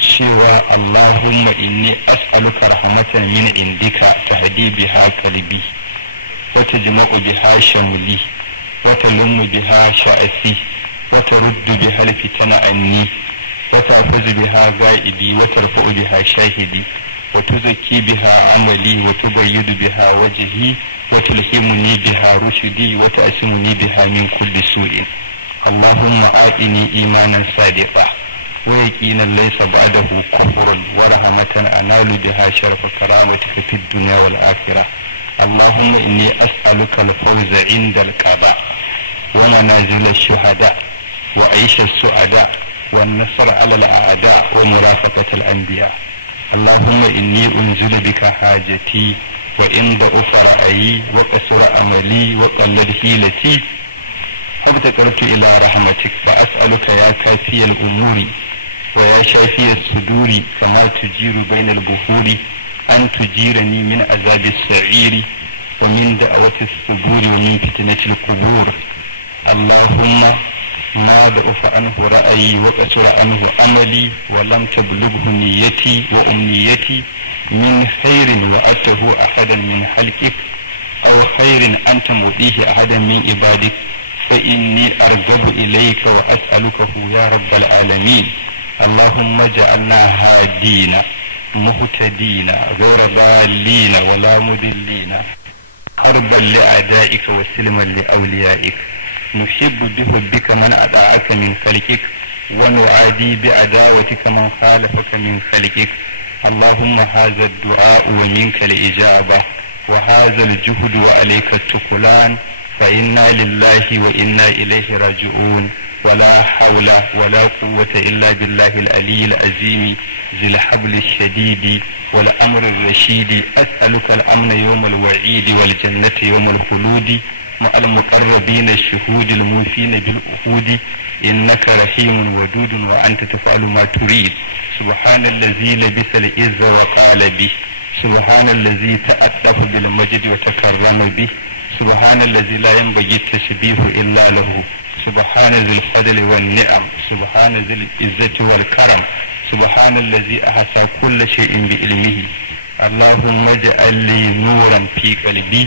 cewa Allahumma inni as'aluka rahmatan min indika tahdi biha qalbi wa tajma'u biha shamli wa talummu biha sha'asi wa taruddu biha alfitana anni wa tahfazu biha ga'ibi wa tarfa'u biha shahidi وتزكي بها عملي وتبيد بها وجهي وتلهمني بها رشدي وتأسمني بها من كل سوء. اللهم آتني إيمانا صادقا ويقينا ليس بعده كفر ورحمة أنال بها شرف كرامتك في الدنيا والآخرة. اللهم إني أسألك الفوز عند القضاء ومنازل الشهداء وعيش السعداء والنصر على الأعداء ومرافقة الأنبياء. اللهم إني أنزل بك حاجتي وإن ضعف رأيي وقصر أملي وقلت حيلتي فابتكرت إلى رحمتك فأسألك يا كافي الأمور ويا شافي الصدور كما تجير بين البحور أن تجيرني من عذاب السعير ومن دعوة الصبور ومن فتنة القبور. اللهم ما ضعف عنه رأيي وقصر عنه أملي ولم تبلغه نيتي وأمنيتي من خير وأته أحدا من خلقك أو خير أنت مؤتيه أحدا من عبادك فإني أرغب إليك وأسألكه يا رب العالمين. اللهم اجعلنا هادين مهتدين غير ضالين ولا مضلين حربا لأعدائك وسلما لأوليائك نحب بحبك من أطاعك من خلقك ونعادي بعداوتك من خالفك من خلقك. اللهم هذا الدعاء ومنك الإجابة وهذا الجهد وعليك التقلان فإنا لله وإنا إليه راجعون ولا حول ولا قوة إلا بالله العلي العظيم ذي الحبل الشديد والأمر الرشيد. أسألك الأمن يوم الوعيد والجنة يوم الخلود مع المقربين الشهود الموفين بالعهود إنك رحيم ودود وأنت تفعل ما تريد. سبحان الذي لبس العز وقال به سبحان الذي تألف بالمجد وتكرم به سبحان الذي لا ينبغي التشبيه إلا له سبحان ذي الفضل والنعم سبحان ذي العزة والكرم سبحان الذي أحصى كل شيء بعلمه. اللهم اجعل لي نورا في قلبي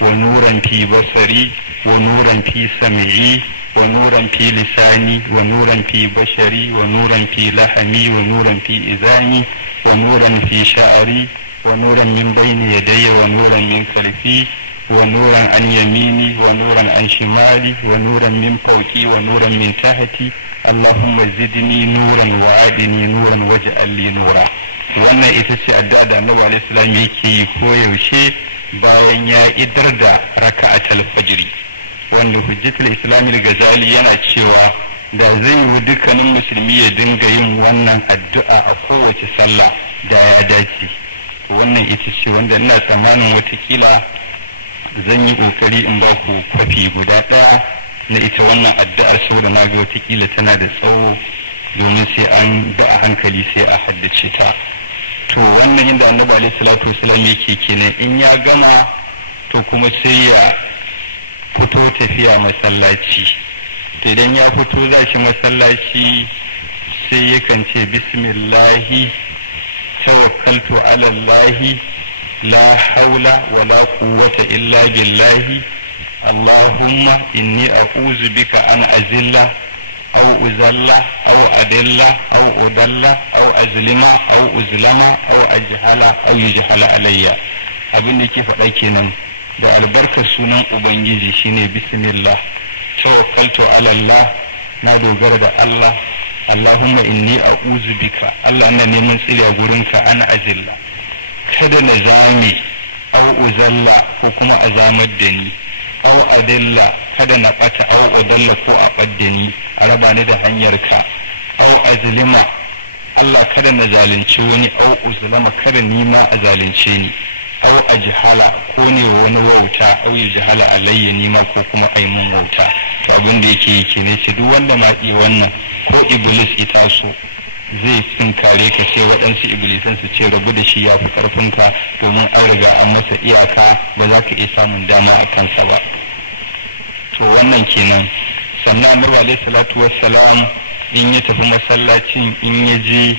ونورا في بصري ونورا في سمعي ونورا في لساني ونورا في بشري ونورا في لحمي ونورا في إذاني ونورا في شعري ونورا من بين يدي ونورا من خلفي ونورا عن يميني ونورا عن شمالي ونورا من فوقي ونورا من تحتي. اللهم زدني نورا وعدني نورا واجعل لي نورا. wannan ita ce addu'a da Annabi alaihi salam yake yi koyaushe bayan ya idar da raka'atul fajri, wanda hujjatul islam al-Ghazali yana cewa da zai yi dukkanin musulmi ya dinga yin wannan addu'a a kowace sallah da ya dace. Wannan ita ce wanda ina tsammanin watakila zan yi kokari in ba ku kwafi guda ɗaya na ita wannan addu'ar saboda na ga watakila tana da tsawo domin sai an ba a hankali sai a haddace ta. To wannan inda Annabi alaihi salatu wasallam yake kenan in ya gama to kuma sai ya fito tafiya masallaci. To idan ya fito za shi masallaci sai yakan ce bismillahi tawakkaltu ala Allahi la haula wala quwwata illa billahi Allahumma inni a'udhu bika an azilla aw uzalla aw adilla aw udalla aw azlima aw uzlama aw ajhala aw yujhala alayya. Abin da yake faɗa kenan da albarkar sunan ubangiji shine bismillah tawakkaltu ala Allah, na dogara da Allah. Allahumma inni a'udhu bika, Allah ina neman tsiri a gurinka an azilla, kada na zame, au uzalla ko kuma a zamar da ni, au adilla kada na ɓata, au udalla ko a ɓadda ni a raba ni da hanyarka, au azlima Allah kada na zalunci wani, au uzlama kada ni ma a zalunce ni, au ajhala ko ne wani wauta, au yajhala alayya ni ma ko kuma ai mun wauta. To abin da yake ne ce duk wanda ma yi wannan ko iblis ita so zai tsinkare ka ce waɗansu iblisan su ce rabu da shi ya fi ƙarfinka domin an riga an masa iyaka ba za ka iya samun dama a kansa ba. To wannan kenan. Sannan Annabi alaihi salatu wassalam in ya tafi masallacin in ya je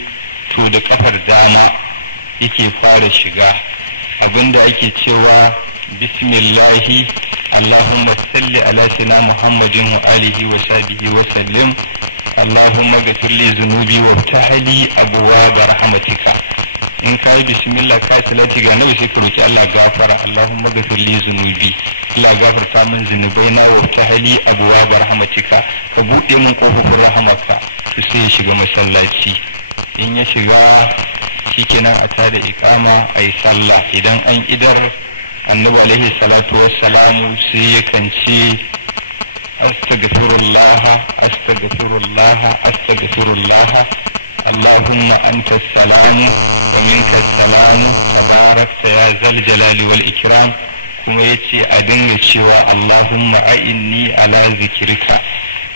to da kafar dama yake fara shiga, abinda ake cewa bismillahi Allahumma salli ala sayyidina Muhammadin wa alihi wa sahbihi wa sallim. Allahumma ghfir li dhunubi wa ftahli abwaab rahmatika. In kai bismillah kai salati ga nabi sai ka roki Allah gafara. Allahumma ghfir li dhunubi, Allah gafarta min zunubaina wa ftahli abwaab rahmatika, ka bude min kofofin rahmatka. To sai ya shiga masallaci. In ya shiga shikenan a tada iqama ayi sallah. Idan an idar Annabi alaihi salatu wassalamu sai yakan ce astaghfirullah astaghfirullah astaghfirullah Allahumma anta salamu wa minka salamu tabarakta ya zal jalali wal ikram. Kuma yace a dinga cewa Allahumma a'inni ala zikrika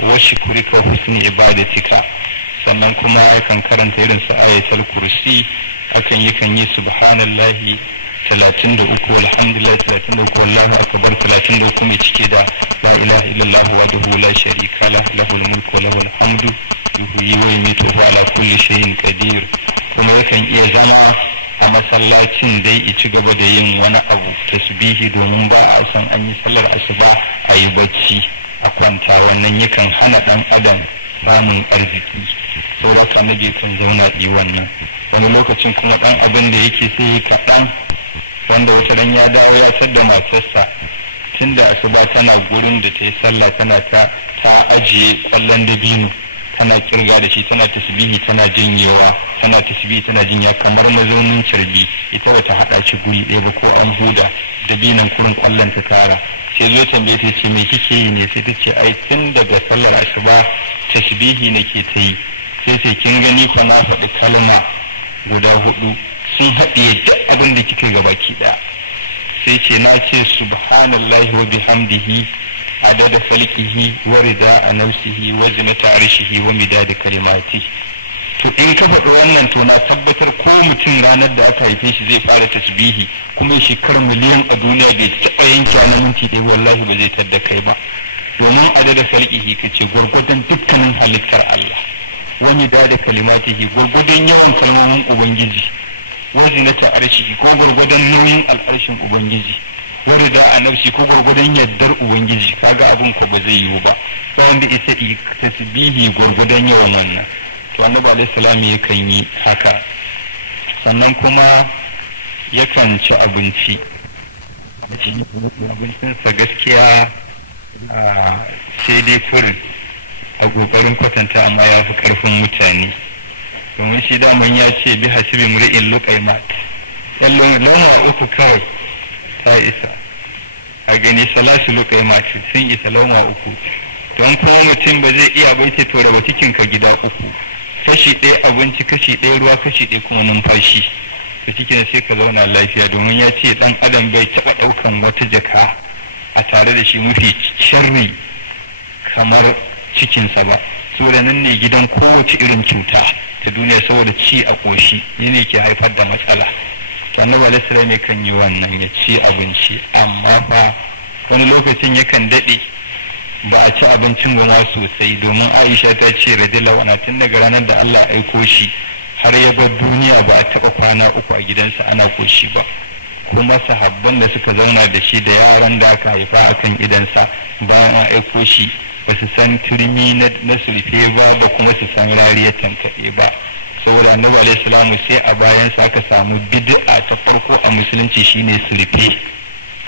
wa shukrika husni ibadatika. sannan kuma akan karanta irin su ayatul kursi, akan yi subhanallahi 33, alhamdulillah 33, wallahu akbar 33 mai cike da la ilaha illallah wahdahu la sharika lah, lahul mulku wa lahul hamdu yuhyi wa yumiitu wa ala kulli shay'in qadir. kuma yakan iya zama a masallacin dai i ci gaba da yin wani abu tasbihi, domin ba a san an yi sallar asuba a yi bacci a kwanta, wannan yakan hana dan adam samun arziki. saboda annabi kan zauna yi wannan. wani lokacin kuma dan abin da yake sai kaɗan, wanda wata ran ya dawo ya tadda matarsa tunda asuba tana gurin da ta yi sallah tana ta ajiye kwallon dabino tana kirga da shi, tana tasbihi tana janyewa, tana tasbihi tana jinya kamar mazaunin carbi. ita bata hada shi guri ɗaya ba ko an huda dabinan kurin kwallon ta tara. sai zo tambaye ta ce me kike yi ne? sai ta ce ai tun daga sallar asuba tasbihi nake ta yi. sai ce kin gani ko na faɗi kalma guda 4 sun haɗiye duk abin da kika ga baki ɗaya. sai ce na ce subhanallahi wa bihamdihi adada falkihi wa rida nafsihi wa zinata arshihi wa midada kalimati. to in ka faɗi wannan to na tabbatar ko mutum ranar da aka haife shi zai fara tasbihi kuma shekarar miliyan a duniya bai taɓa yanke na minti ɗaya, wallahi ba zai tadda kai ba. domin adada falkihi kace gwargwadon dukkanin halittar Allah, wa midada kalimatihi gwargwadon yawan kalmomin ubangiji, wa zinata arshihi ko gwargwadon nauyin al'arshin ubangiji, warida a nafsi ko gwargwadon yaddar ubangiji. kaga abin ko ba zai yiwu ba bayan da ita tasbihi gwargwadon yawan wannan. to annabi alaihi salam yakan yi haka. sannan kuma yakan ci abinci, abincinsa gaskiya sai dai furin a kokarin kwatanta, amma ya fi karfin mutane. domin shi daman ya ce bi hasibi mri'in luqaymat, yan loma 3 kawai ta isa. a gani salasu luqaymat sun isa loma 3. don kuma mutum ba zai iya baita to raba cikin ka gida 3, kashi 1 abinci, kashi 1 ruwa, kashi 1 kuma numfashi. to cikin sai ka zauna lafiya, domin ya ce dan adam bai taba daukan wata jaka a tare da shi mafi sharri kamar cikinsa ba. saboda nan ne gidan kowace irin cuta ta duniya, saboda ci a koshi ne ke haifar da matsala. to annabi alaihi salam kan yi wannan, ya ci abinci, amma fa wani lokacin yakan dade ba a ci abincin ba ma sosai. domin Aisha ta ce radiyallahu anha tun daga ranar da Allah ya aiko shi har ya bar duniya ba a taba kwana 3 a gidansa ana koshi ba. kuma sahabban da suka zauna da shi da yaran da aka haifa akan idansa bayan an aiko shi ba su san turmi na sulfe ba kuma su san rariyar tankaɗe ba. saboda annabi alaihi salamu sai a bayansa aka samu bid'a ta farko a musulunci shine sulfe.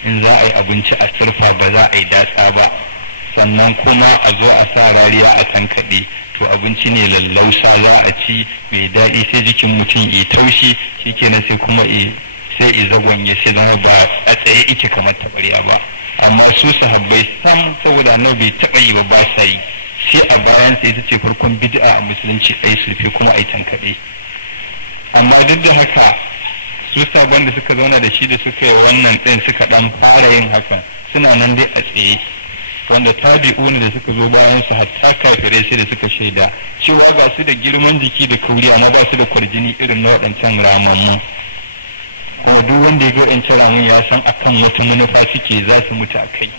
in za a yi abinci a surfa ba za a yi datsa ba, sannan kuma a zo a sa rariya a tankaɗe. to abinci ne lallausa za a ci mai daɗi, sai jikin mutum ya taushi, shikenan sai kuma sai zagonye, sai zama ba a tsaye ike kamar taɓarya ba. amma su sahabbai sam saboda annabi bai taɓa yi ba sa yi. sai a bayan sai ita ce farkon bid'a a musulunci ai sulfe kuma ai tankaɗe. amma duk da haka su sabon da suka zauna da shi da suka yi wannan ɗin suka ɗan fara yin hakan suna nan dai a tsaye, wanda tabi'una da suka zo bayan su hatta kafirai sai da suka shaida cewa ga su da girman jiki da kauri, amma ba su da kwarjini irin na waɗancan ramammun. kuma duk wanda ya ga waɗancan ramun ya san akan wata manufa suke za su mutu a kai.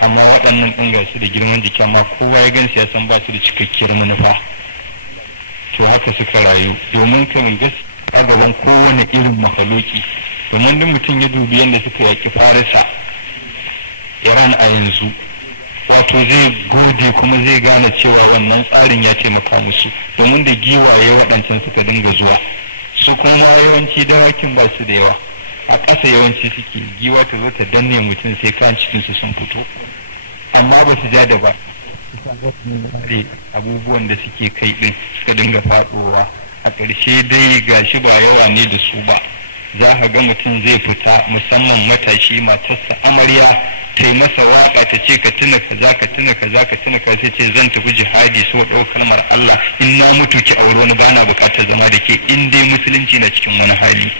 amma waɗannan ɗin ga su da girman jiki, amma kowa ya gansu ya san ba su da cikakkiyar manufa. to haka suka rayu, domin kan gaskiya gaban kowane irin mahaloki. domin duk mutum ya dubi yadda suka yaƙi farisa Iran a yanzu, wato zai gode kuma zai gane cewa wannan tsarin ya taimaka musu, domin da giwaye waɗancan suka dinga zuwa. su kuma yawanci dawakin ba su da yawa, a ƙasa yawanci suke, giwa ta zo ta danne mutum sai kan cikinsu sun fito, amma ba su ja da ba. abubuwan da suke kai ɗin suka dinga faɗowa, a ƙarshe dai gashi ba yawa ne da su ba. za ka ga mutum zai fita, musamman matashi, matarsa amarya ta yi masa waƙa ta ce ka tuna kaza ka tuna kaza ka tuna kaza, sai ce zan tafi jihadi so ɗau kalmar Allah, in na mutu ki aure wani bana buƙatar zama da ke, in dai musulunci na cikin wani hali.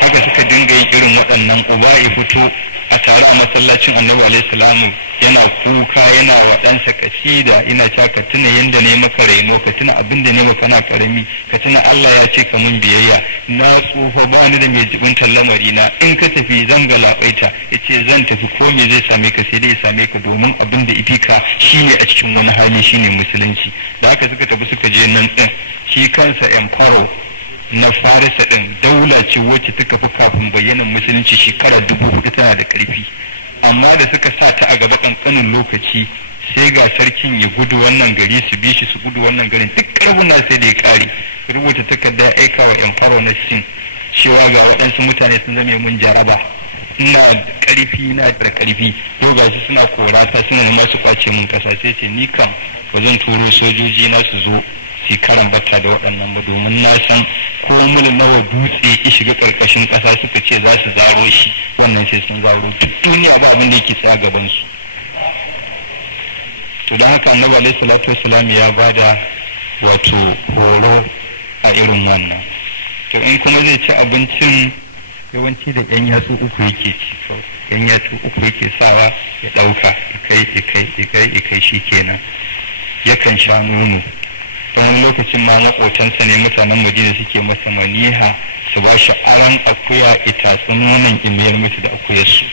haka suka dinga yin irin waɗannan. uba ya fito a tare a masallacin annabi alaihi salamu yana kuka yana wa ɗansa kasida ina cewa ka tuna yanda ne maka raino, ka tuna abin da ne maka na karami, ka tuna Allah ya ce ka mun biyayya, na tsofa ba ni da mai jibintar lamari na, in ka tafi zan galabaita, yace zan tafi ko me zai same ka sai dai ya same ka, domin abin da ifi ka shine a cikin wani hali shine musulunci. Da haka suka tafi suka je nan din, shi kansa emperor na Farisa din daula ce wacce ta kafi kafin bayyanan musulunci shekara 4000 tana da karfi, amma da suka sa ta a gaba kankanin lokaci sai ga sarkin ya gudu wannan gari su bi shi su gudu wannan garin, duk karfin na sai da ya kare, rubuta takarda ya aika wa emperor na Sin cewa ga waɗansu mutane sun zame mun jaraba, ina da karfi na da karfi, to ga su suna korata suna nema su kwace mun kasa, sai ce ni kan ba zan turo sojoji na su zo su karan bata da waɗannan ba, domin na san ko mil nawa dutse ya shiga ƙarƙashin ƙasa suka ce za su zaro shi, wannan sai sun zaro duk duniya ba abin da yake tsaya gaban su. To don haka annabi alaihi salatu wassalam ya bada wato horo a irin wannan. To in kuma zai ci abincin yawanci da yan yatsu uku yake ci, yan yatsu uku yake sawa ya ɗauka ikai shi kenan. Yakan sha nono, don wani lokacin ma maƙotansa ne mutanen Madina suke masa maniha su ba shi aron akuya ya tatsi nonon imiyar musu da akuyarsu,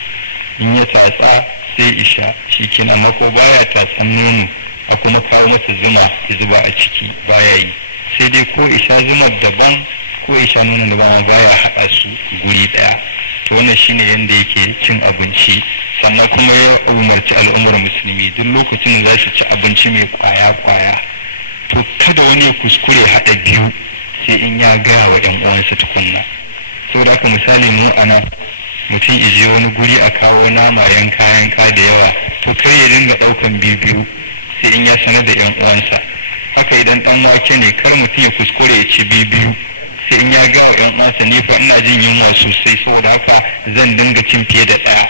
in ya tatsa sai isha shi kenan, mako baya tatsan nono a kuma kawo masa zuma ya zuba a ciki baya yi, sai dai ko isha zumar daban ko isha nonon daban baya haɗa su guri ɗaya. To wannan shine yanda yake cin abinci. Sannan kuma ya umarci al'ummar musulmi duk lokacin da za su ci abinci mai kwaya to kada wani ya kuskure haɗa biyu sai in ya gaya wa ‘yan uwansa tukunna. Saboda haka misali mu ana mutum ije wani guri a kawo nama yanka da yawa, to kar ya dinga ɗaukan biyu sai in ya sanar da ‘yan uwansa. Haka idan ɗan wake ne kar mutum ya kuskure ya ci biyu sai in ya gawa ‘yan uwansa, ni fa ina jin yunwa sosai saboda haka zan dinga cin fiye da ɗaya.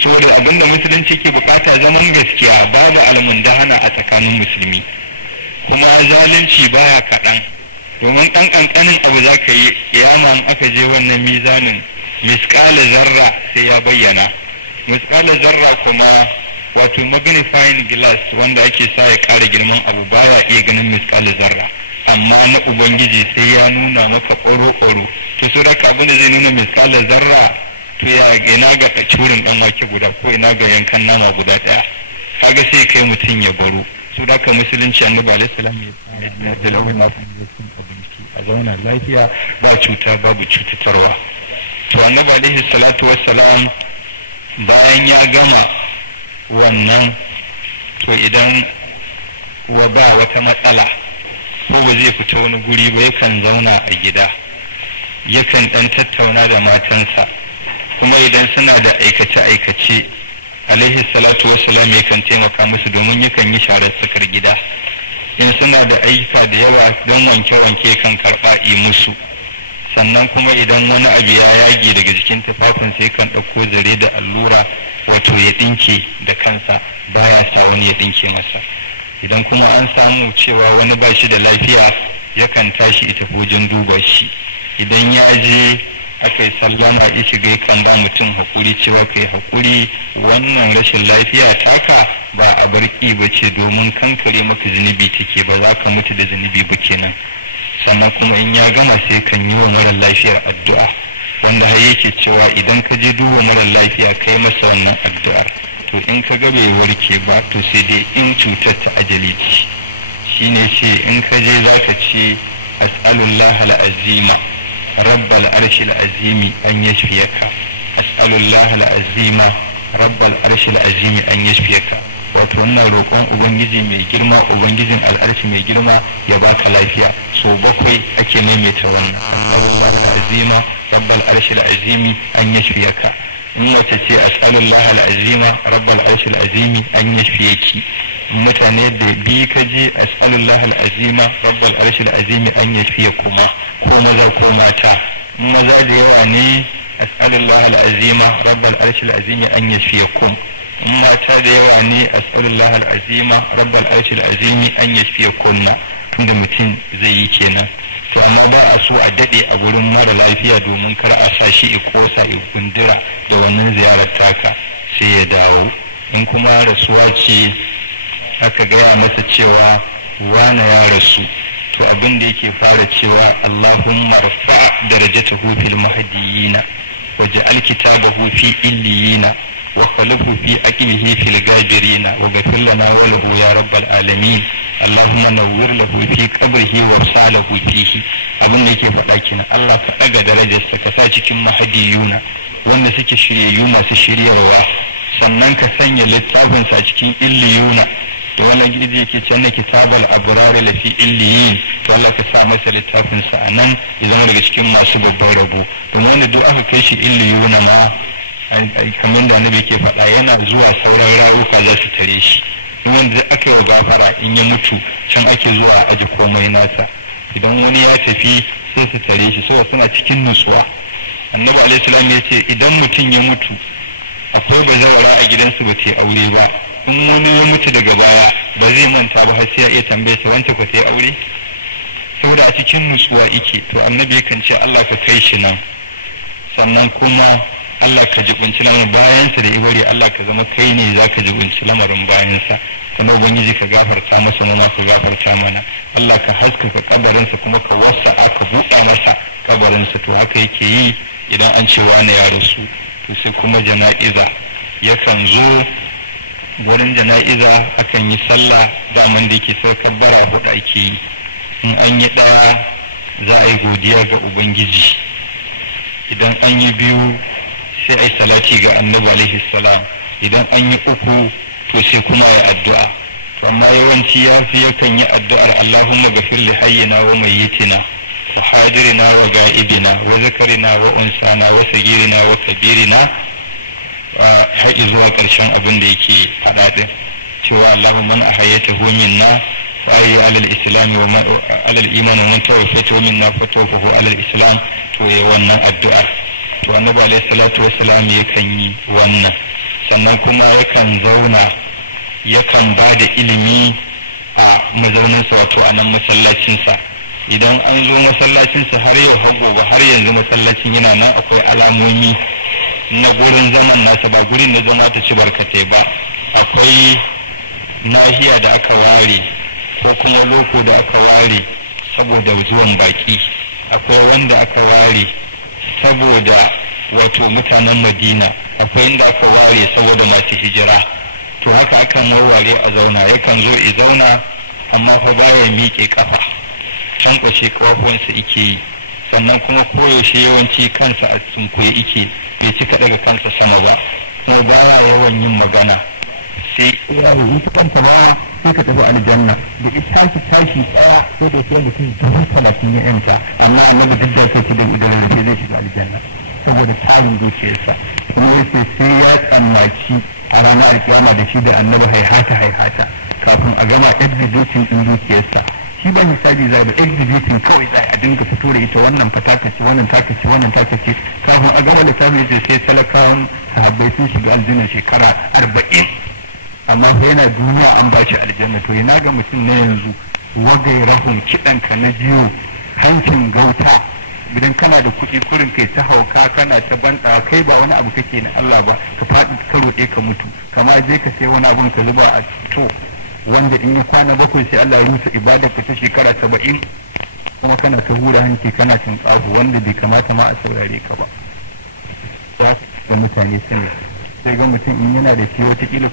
Saboda abinda musulunci ke bukata zaman gaskiya, babu almundahana a tsakanin musulmi, kuma zalunci baya kaɗan, domin ɗan ƙanƙanin abu za ka yi kiyama in aka je wannan mizanin misƙala zarra sai ya bayyana. Misƙala zarra kuma wato magnifying glass wanda ake sa ya ƙara girman abu baya iya ganin misƙala zarra, amma na ubangiji sai ya nuna maka ɓaro-ɓaro. To so da abin da zai nuna misƙala zarra, to ya ina ga curin ɗan wake guda ko ina ga yankan nama guda ɗaya, kaga sai kai mutum ya baro. Su da ka musulunci annabi alaihi salam ya da lawan na cin abinci a zauna lafiya ba cuta babu cutatarwa. To annabi alaihi salatu wassalam bayan ya gama wannan, to idan ba wata matsala ko ba zai fita wani guri ba yakan zauna a gida, yakan ɗan tattauna da matansa, kuma idan suna da aikace-aikace alaihi salatu wassalam yakan taimaka musu domin yakan yi sharar tsakar gida. In suna da ayyuka da yawa don wanke-wanke kan karɓa yi musu, sannan kuma idan wani abu ya yage daga jikin tufafin sai kan ɗauko zare da allura wato ya ɗinke da kansa, baya sa wani ya ɗinke masa. Idan kuma an samu cewa wani ba shi da lafiya yakan tashi ita wajen duba shi, idan ya je aka yi sallama ya shiga kan ba mutum haƙuri cewa kai haƙuri, wannan rashin lafiya taka ba a barki ba ce, domin kankare maka zunubi take, ba za ka mutu da zunubi ba kenan. Sannan kuma in ya gama sai kan yi wa mara lafiyar addu'a, wanda har yake cewa idan ka je duba mara lafiya kai masa wannan addu'ar, to in ka ga bai warke ba to sai dai in cutar ta ajali ce, shine ce in ka je za ka ce as'alullah al-azima رب العرش العظيم أن يشفيك، أسأل الله العظيم رب العرش العظيم أن يشفيك. wato wannan roƙon ubangiji mai girma, ubangijin al'arshi mai girma ya baka lafiya, so bakwai ake maimaita wannan. as'alullah al'azima rabbal arshi al'azimi an yashfiyaka. in mace ce as'alullah al'azima rabbal arshi al'azimi an yashfiyaki. mutane da bi ka je as'alullah al'azima rabbal arshi al'azimi an yashfiyakuma, ko maza ko mata. maza da yawa ne as'alullah al'azima rabbal arshi al'azimi an yashfiyakum. mata da yawa ne as'alullah al'azima rabbal arshi al'azimi an yashfiyakunna. da mutum zai yi kenan. To amma ba a so a daɗe a gurin mara lafiya domin kar a sa shi i kosa i gundura da wannan ziyarar taka sai ya dawo. In kuma rasuwa ce aka gaya masa cewa wane ya rasu, to abin da yake fara cewa Allahumma rafa darajatahu fil mahdiyina waj'al kitabahu fi illiyina wa khalafu fi aqibihi fil gabirina wa ghfir lana wa lahu ya rabbal alamin Allahumma nawwir lahu fi qabrihi wa salahu fihi. abin da yake faɗa kina Allah ka ɗaga darajarsa ka sa cikin mahdiyuna wanda suke shiryayyu masu shiryarwa, sannan ka sanya littafinsa a cikin illiyuna to wannan gidi yake can na kitabal abrari lafi illiyin, to Allah ka sa masa littafin sa anan ya zama daga cikin masu babban rabo. don wanda duk aka kai shi illiyuna ma kamar da annabi ke faɗa yana zuwa sauran rawuka za su tare shi. wanda aka yi gafara in ya mutu can ake zuwa a aji komai nasa. idan wani ya tafi sai su tare shi saboda suna cikin nutsuwa. annabi alaihi salam ya ce idan mutum ya mutu akwai bazawara a gidansu ba ta aure ba, in wani ya mutu daga baya ba zai manta ba har sai ya iya tambaye sa wance ko ta aure, saboda a cikin nutsuwa yake. to annabi kan ce Allah ka kai shi nan, sannan kuma Allah ka jibinci lamarin bayansa da ibari, Allah ka zama kai ne za ka jibinci lamarin bayansa. sannan ubangiji ka gafarta masa, mu ka gafarta mana. Allah ka haskaka kabarinsa kuma ka wasa aka buɗa masa kabarinsa. to haka yake yi idan an ce wani ya rasu. to sai kuma jana'iza yakan zo wurin jana'iza akan yi sallah daman da yake sai kabbara huɗu ake yi. in an yi ɗaya za a yi godiya ga ubangiji, idan an yi biyu sai a yi salati ga annabi alaihi salam, idan an yi uku to sai kuma ya addu'a. amma yawanci ya fi yakan yi addu'ar Allahumma ghafir li hayyina wa mayyitina wa hadirina wa ga'ibina wa zakarina wa unsana wa sagirina wa kabirina har zuwa ƙarshen abin da yake faɗa din cewa Allahumma man ahayyatahu minna fa ayya alal islam wa alal iman wa man tawaffatahu minna fa tawaffahu alal islam. to ya wannan addu'a. to annabi alaihi salatu wassalam yakan yi wannan. sannan kuma yakan zauna yakan ba da ilimi a mazauninsa, wato a nan masallacinsa. idan an zo masallacinsa har yau har gobe har yanzu masallacin yana nan, akwai alamomi na gurin zaman nasa, ba gurin na zama ta ci barkatai ba. akwai nahiya da aka ware ko kuma loko da aka ware saboda zuwan baki, akwai wanda aka ware saboda wato mutanen Madina, akwai inda aka ware saboda masu hijira. to haka akan warware a zauna, yakan zo i zauna amma fa baya miƙe kafa, tankwashe kafafuwansa ike yi. sannan kuma koyaushe yawanci kansa a sunkuye ike, bai cika daga kansa sama ba, kuma baya yawan yin magana. sai ya yi kanta ba sai ka tafi aljanna da ita tashi tsaya sai da sai mutum 30 ya yanta, amma annabi duk da yake da idan sai zai shiga aljanna saboda tarin zuciyarsa. kuma yace sai ya tsammaci a ranar alkiyama da shi da annabi haihata kafin a gama exhibiting din zuciyarsa. shi ba hisabi zai ba exhibiting kawai zai a dinga fito da ita, wannan fatakaci wannan takaci wannan takaci. kafin a gama lissafi yace sai talakawan sahabbai sun shiga aljanna shekara 40, amma sai yana duniya an ba shi aljanna. to ina ga mutum na yanzu wagai rahun kiɗanka na jiyo hancin gauta, idan kana da kuɗi kurin kai ta hauka kana ta banda kai ba wani abu kake na Allah ba, ka faɗi ka roɗe ka mutu, kama je ka sai wani abun ka zuba a to wanda in ya kwana 7 sai Allah rusa ibadar ka ta shekara 70, kuma kana ta hura hanci kana cin tsafu wanda bai kamata ma a saurare ka ba. za ga mutane sani sai ga mutum in yana da shi wataƙila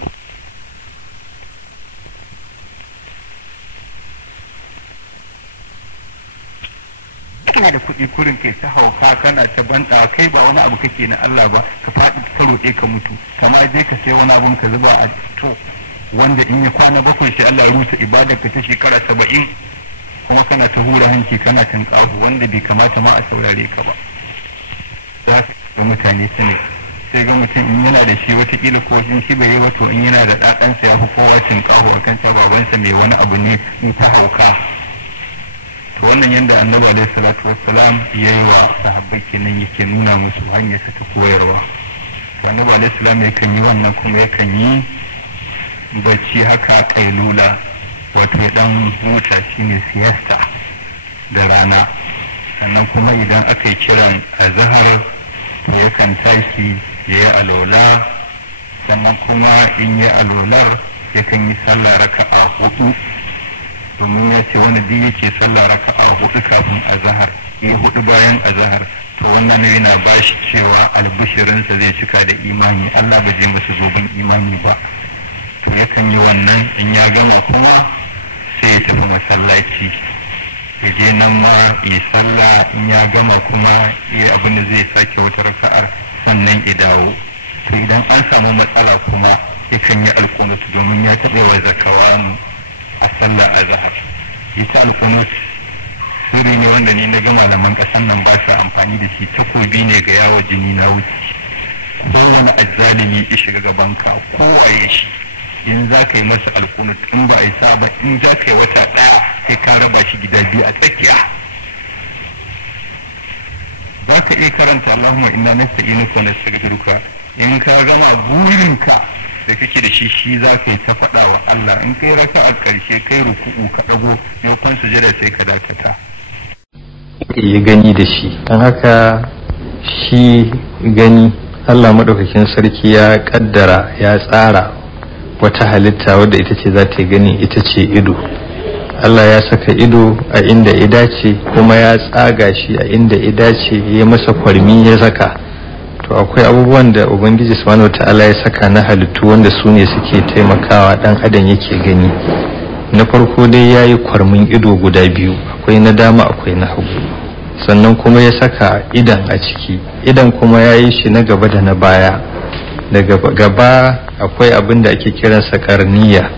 kana da kuɗi kurin kai ta hauka kana ta banda kai ba wani abu kake na Allah ba, ka faɗi ka roƙe ka mutu, kama je ka sai wani abun ka zuba a to wanda in ya kwana 7 sai Allah rusa ibadar ka ta shekara 70, kuma kana ta hura hanci kana cin tsafu wanda bai kamata ma a saurare ka ba. za ka ga mutane sani sai ga mutum in yana da shi wataƙila ko shi bai yi wato in yana da ɗaɗansa ya fi kowa cin tsafu a kan babansa mai wani abu ne in ta hauka. to wannan yadda annabi alaihi salatu wassalam ya yi wa sahabbai kenan yake nuna musu hanyarsa ta koyarwa. to annabi alaihi salam yakan yi wannan, kuma yakan yi bacci haka kailula wato ya dan huta shine siesta da rana. Sannan kuma idan aka yi kiran azhar to yakan tashi ya yi alola, sannan kuma in yi alolar yakan yi sallah raka'a 4, domin ya ce wani duk yake sallah raka'a 4 kafin azhar ya 4 bayan azhar, to wannan yana ba shi cewa albishirinsa zai cika da imani, Allah ba zai masa zoben imani ba. To yakan yi wannan, in ya gama kuma sai ya tafi masallaci ya je nan ma yi sallah, in ya gama kuma ya abin da zai sake wata raka'ar sannan ya dawo. To idan an samu matsala kuma yakan yi alkunut, domin ya taɓa wa zakawan a sallar azhar. Ita alkunut sirri ne wanda ni na ga malaman ƙasan nan ba su amfani da shi, takobi ne ga yawo jini na wuce. Kowane azzalimi ya shiga gabanka kowaye shi, in za ka yi masa alkunut, in ba a yi sa ba, in za ka yi wata ɗaya sai ka raba shi gida biyu a tsakiya. Za ka iya karanta Allahumma inna nasta'inuka wa nastaghfiruka, in ka gama burinka da kake da shi za ka yi ta faɗa wa Allah. In kai raka'a ƙarshe kai ruku'u ka ɗago yaukan sujada sai ka dakata. Ya gani da shi, don haka shi gani Allah maɗaukakin sarki ya ƙaddara ya tsara wata halitta wadda ita ce za ta yi gani, ita ce ido. Allah ya saka ido a inda ya dace, kuma ya tsaga shi a inda ya dace, ya masa kwarmi ya saka. To akwai abubuwan da Ubangiji subhanahu wata'ala ya saka na halittu wanda su ne suke taimakawa ɗan adam yake gani. Na farko dai ya yi kwarmin ido guda biyu, akwai na dama akwai na hagu. Sannan kuma ya saka idan a ciki, idan kuma ya yi shi na gaba da na baya. Daga gaba akwai abin da ake kiransa karniya,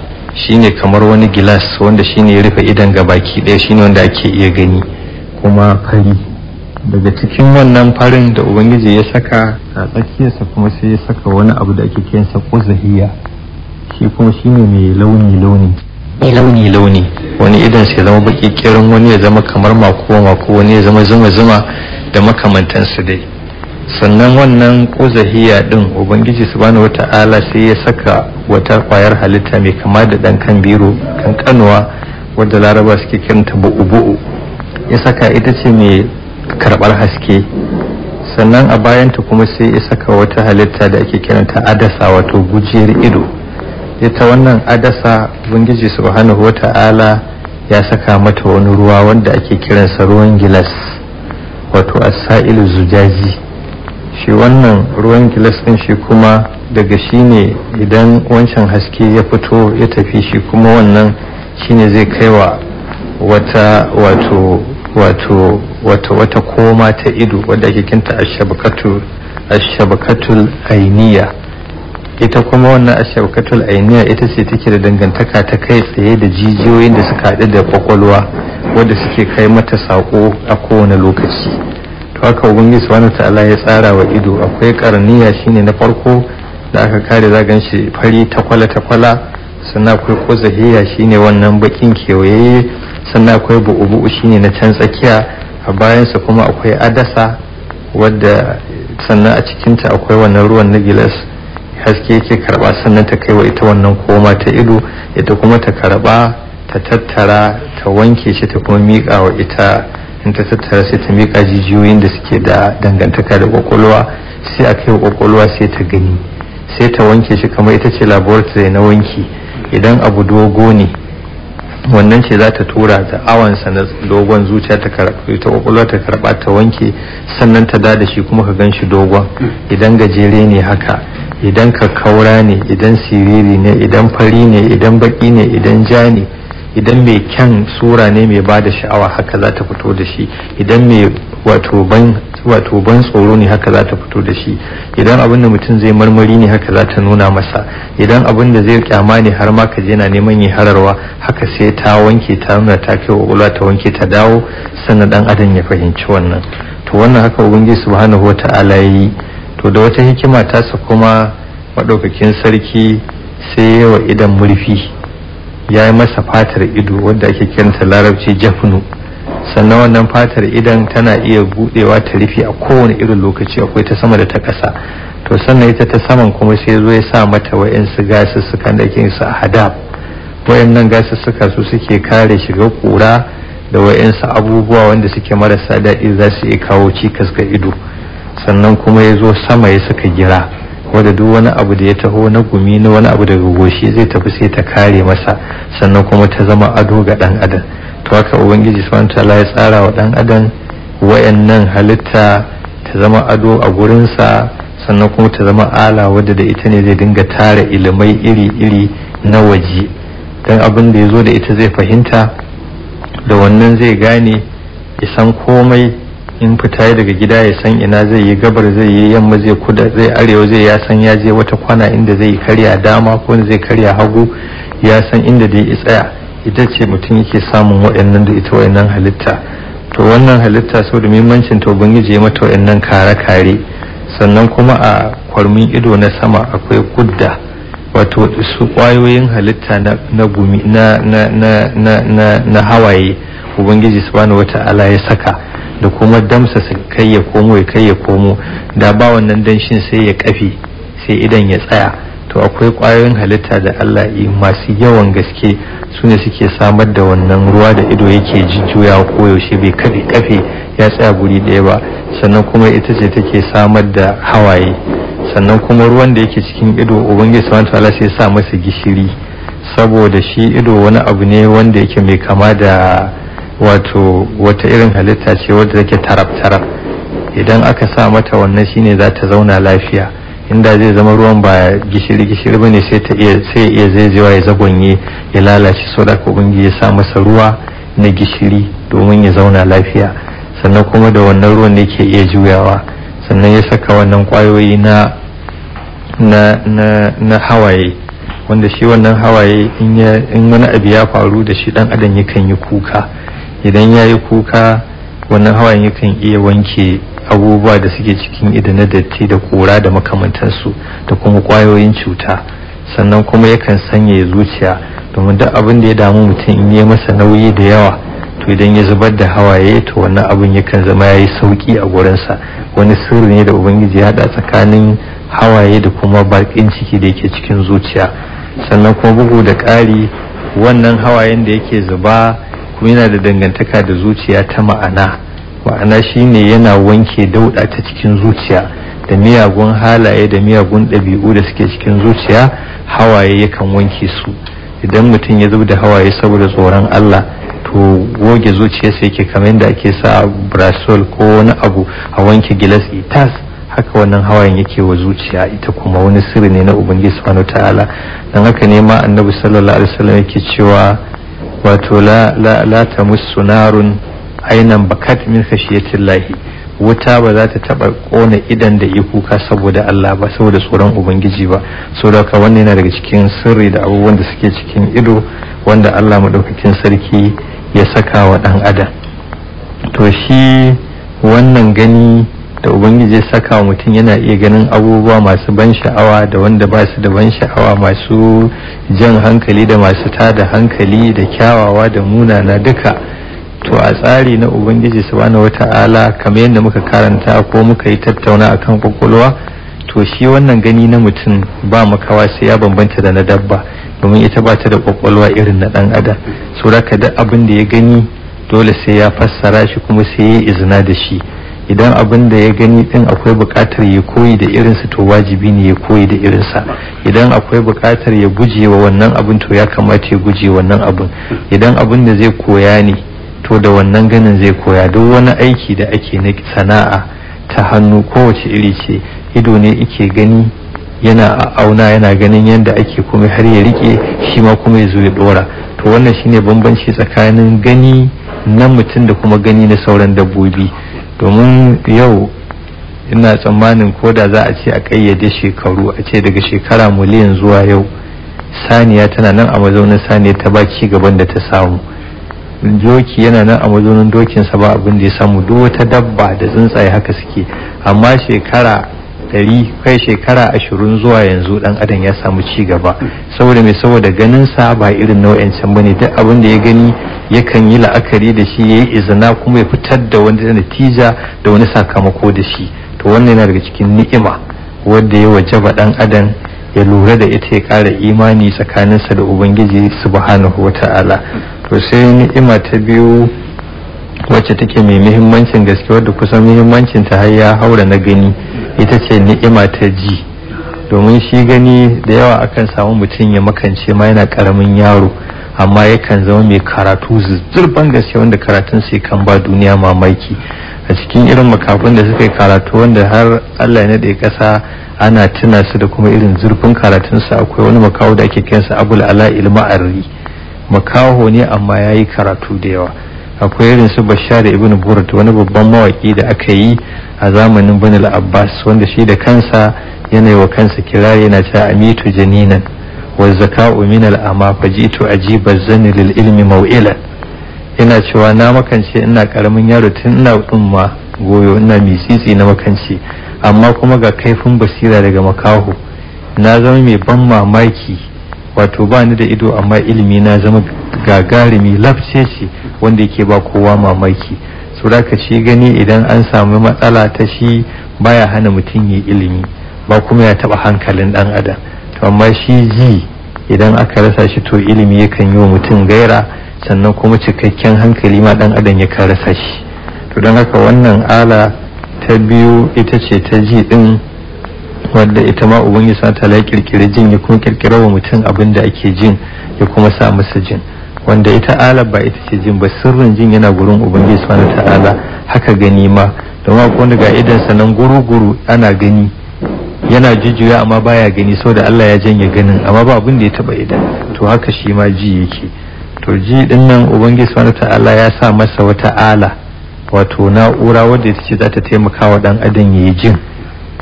shine kamar wani gilas wanda shine ya rufe idan gabaki ɗaya, shine wanda ake iya gani, kuma fari. Daga cikin wannan farin da Ubangiji ya saka a tsakiyarsa kuma sai ya saka wani abu da ake kiransa quzahiya, shi kuma shine mai launi wani idan sai zama baki kirin, wani ya zama kamar mako wani ya zama zuma da makamantansu dai. Sannan wannan quzahiya din Ubangiji subhanahu wata'ala sai ya saka wata kwayar halitta mai kama da dan kan biro kankanuwa wadda Laraba suke kiranta bu'u, ya saka ita ce mai karbar haske. Sannan a bayanta kuma sai ya saka wata halitta da ake kiranta adasa, wato gujiyar ido. Ita wannan adasa Ubangiji subhanahu wata'ala ya saka mata wani ruwa wanda ake kiransa ruwan gilas, wato as-sa'ilu zujaji. Shi wannan ruwan gilas din shi kuma daga shi ne idan wancan haske ya fito ya tafi, shi kuma wannan shine zai kaiwa wata koma ta ido wadda ake kinta ashabakatul ainiya. Ita kuma wannan ashabakatul ainiya ita ce take da dangantaka ta kai tsaye da jijiyoyin da suka haɗu da kwakwalwa wadda suke kai mata saƙo a kowane lokaci. To haka Ubangiji subhanahu ta'ala ya tsara wa ido. Akwai karniya shine na farko da aka kare zagan shi fari takwala, sannan akwai quzahiya shine wannan bakin kewaye, sannan akwai bu'u shine na can tsakiya, a bayansa kuma akwai adasa wadda sannan a cikinta akwai wannan ruwan na gilas, haske yake karba sannan ta kai wa ita wannan koma ta ido, ita kuma ta karba ta tattara ta wanke shi ta kuma miƙa wa ita. In ta tattara sai ta miƙa jijiyoyin da suke da dangantaka da kwakwalwa, sai a kai wa kwakwalwa sai ta gani, sai ta wanke shi kamar ita ce laboratory na wanki. Idan abu dogo ne wannan ce za ta tura da awansa na dogon, zuciya ta karɓa, ita kwakwalwa ta karɓa ta wanke, sannan ta da shi kuma ka gan shi dogon. Idan gajere ne haka, idan kakkaura ne, idan siriri ne, idan fari ne, idan baki ne, idan ja ne, idan mai kyan sura ne mai ba da sha'awa haka za ta fito da shi, idan mai wato ban tsoro ne haka za ta fito da shi, idan abin da mutum zai marmari ne haka za ta nuna masa, idan abin da zai kyama ne har ma ka je na neman yi hararwa haka sai ta wanke ta nuna ta kai wa ta wanke ta dawo, sannan dan adam ya fahimci wannan. To wannan haka Ubangiji subhanahu wata'ala yi. To da wata hikima tasa kuma madaukakin sarki sai yawa idan murfi, ya yi masa fatar ido wadda ake kiranta larabci jafnu. Sannan wannan fatar idan tana iya budewa ta rufe a kowane irin lokaci, akwai ta sama da ta ƙasa. To sannan ita ta saman kuma sai zo ya sa mata wa'insu gasussukan da ake su hadab, wayannan gasussuka su suke kare shiga kura da wayansu abubuwa wanda suke marasa daɗi za su iya kawo cikas ga ido. Sannan kuma ya zo sama ya saka gira wadda duk wani abu da ya taho na gumi na wani abu daga goshi zai tafi sai ta kare masa, sannan kuma ta zama ado ga ɗan adam. To haka ubangiji subhanahu wataala ya tsara wa ɗan adam wayannan halitta ta zama ado a gurinsa, sannan kuma ta zama ala wadda da ita ne zai dinga tara ilimai iri-iri na waje, don abin da ya zo da ita zai fahimta, da wannan zai gane ya san komai. In fita daga gida ya san ina zai yi, gabar zai yi, yamma zai, kuda zai, arewa zai, ya san ya je wata kwana inda zai karya dama ko zai karya hagu, ya san inda da ya tsaya. Ita ce mutum yake samun waɗannan da ita waɗannan halitta. To wannan halitta sau da muhimmancin ta ubangiji ya mata waɗannan kare-kare. Sannan kuma a kwarmin ido na sama akwai kudda, wato su kwayoyin halitta na gumi na hawaye ubangiji subhanahu wata'ala ya saka, da kuma damsa kai ya komo da ba wannan danshin sai ya kafe sai idan ya tsaya. To akwai kwayoyin halitta da Allah yi masu yawan gaske, su ne suke samar da wannan ruwa da ido yake jujjuyawa koyaushe bai kafe ya tsaya guri ɗaya ba. Sannan kuma ita ce take samar da hawaye. Sannan kuma ruwan da yake cikin ido ubangiji subhanahu wataala sai ya sa masa gishiri, saboda shi ido wani abu ne wanda yake mai kama da wato wata irin halitta ce wadda take taraf idan aka sa mata wannan shine za ta zauna lafiya. Inda zai zama ruwan ba gishiri bane sai ya iya zaizewa ya zagonye ya lalace, saboda ubangiji ya sa masa ruwa na gishiri domin ya zauna lafiya. Sannan kuma da wannan ruwan ne ke iya juyawa. Sannan ya saka wannan kwayoyi na hawaye, wanda shi wannan hawaye in wani abu ya faru da shi dan adam yakan yi kuka. Idan ya yi kuka wannan hawayen yakan iya wanke abubuwa da suke cikin ido na datti da kura da makamantansu da kuma kwayoyin cuta. Sannan kuma yakan sanyaya zuciya, domin duk abin da ya damu mutum in yi masa nauyi da yawa, to idan ya zubar da hawaye to wannan abin yakan zama ya yi sauki a gurinsa. Wani sirri ne da ubangiji ya haɗa tsakanin hawaye da kuma baƙin ciki da yake cikin zuciya. Sannan kuma bugu da ƙari wannan hawayen da yake zuba kuma yana da dangantaka da zuciya ta ma'ana shine yana wanke dauɗa ta cikin zuciya da miyagun halaye da miyagun ɗabi'u da suke cikin zuciya. Hawaye yakan wanke su. Idan mutum ya zub da hawaye saboda tsoron Allah, to goge zuciyarsa yake kamar yadda ake sa brasol ko wani abu a wanke gilas itas, haka wannan hawayen yake wa zuciya. Ita kuma wani sirri ne na ubangiji subhanahu ta'ala. Dan haka ne ma annabi sallallahu alaihi wasallam yake cewa wato la tamussu narun ainan bakat min khashiyatillahi, wuta ba za ta taba kona idan da yi kuka saboda Allah ba, saboda tsoron ubangiji ba. Saboda haka wannan yana daga cikin sirri da abubuwan da suke cikin ido wanda Allah madaukakin sarki ya saka wa dan adam. To shi wannan gani da ubangiji ya saka wa mutum yana iya ganin abubuwa masu ban sha'awa da wanda ba su da ban sha'awa, masu jan hankali da masu tada hankali, da kyawawa da munana duka. To a tsari na ubangiji subhanahu wata'ala, kamar yadda muka karanta ko muka yi tattauna akan kwakwalwa, to shi wannan gani na mutum ba makawa sai ya bambanta da na dabba, domin ita ba ta da kwakwalwa irin na dan adam. So da duk abin da ya gani dole sai ya fassara shi kuma sai ya izina da shi. Idan abin da ya gani din akwai buƙatar ya koyi da irinsa, to wajibi ne ya koyi da irinsa. Idan akwai buƙatar ya guje wa wannan abin, to ya kamata ya guje wannan abin. Idan abin da zai koya ne, to da wannan ganin zai koya. Duk wani aiki da ake na sana'a ta hannu kowace iri ce, ido ne ike gani, yana auna, yana ganin yadda ake kuma har ya rike shi ma kuma ya zo ya dora. To wannan shine bambanci tsakanin gani na mutum da kuma gani na sauran dabbobi. Domin yau ina tsammanin ko da za a ce a kayyade shekaru, a ce daga shekara miliyan zuwa yau, saniya tana nan a mazaunin saniya ta ba ci gaban da ta samu. Doki yana nan a mazaunin dokinsa ba abin da ya samu. Duk wata dabba da tsuntsaye haka suke. Amma shekara 100 kai shekara 20 zuwa yanzu dan adam ya samu ci gaba. Saboda mai, saboda ganin sa ba irin nau'in can bane. Duk abin da ya gani yakan yi la'akari da shi, yayi izina kuma ya fitar da wani natija da wani sakamako da shi. To wannan yana daga cikin ni'ima wanda ya wajaba dan adam ya lura da ita ya ƙara imani tsakaninsa da ubangiji subhanahu wata'ala. To sai ni'ima ta biyu wacce take mai muhimmancin gaske, wadda kusan muhimmancin ta har ya haura na gani, ita ce ni'ima ta ji. domin shi gani da yawa akan samu mutum ya makance ma yana karamin yaro, amma yakan zama mai karatu zurban gaske wanda karatun sai kan ba duniya mamaki. A cikin irin makafin da suka yi karatu wanda har Allah ya nade kasa ana tuna su da kuma irin zurfin karatunsa, akwai wani makaho da ake kiransa Abul Ala Ilma'arri. Makaho ne amma ya yi karatu da yawa. Akwai irin su Bashar ibn Burd, wani babban mawaki da aka yi a zamanin Bani al-Abbas, wanda shi da kansa yana yi wa kansa kirari yana cewa amitu janinan wa zaka'u min al-ama fajitu ajiba zanni lil ilmi maw'ila. Yana cewa na makance ina karamin yaro tun ina tsumma goyo ina misisi na makance, amma kuma ga kaifin basira daga makaho. Na zama mai ban mamaki, wato ba ni da ido amma ilimi na zama gagarumi lafce ce wanda yake ba kowa mamaki. So da ka ci gani idan an samu matsala ta shi baya hana mutum yi ilimi, ba kuma ya taba hankalin dan adam. To amma shi ji idan aka rasa shi to ilimi yakan yi wa mutum gaira, sannan kuma cikakken hankali ma dan adam yakan rasa shi. To don haka wannan ala ta biyu ita ce ta ji din, wadda ita ma ubangiji sa ta la kirkire jin ya kuma kirkira wa mutum abin da ake jin ya kuma sa masa jin, wanda ita ala ba ita ce jin ba, sirrin jin yana gurin ubangiji subhanahu ta'ala. Haka gani ma domin akwai wanda ga idan sanan guru-guru ana gani yana jujjuya amma baya gani saboda Allah ya janye ganin, amma ba abin da ya taba idan. To haka shi ma ji yake. To ji din nan ubangiji subhanahu ta'ala ya sa masa wata ala, wato na'ura wadda ita ce za ta taimaka wa dan adam yayi jin.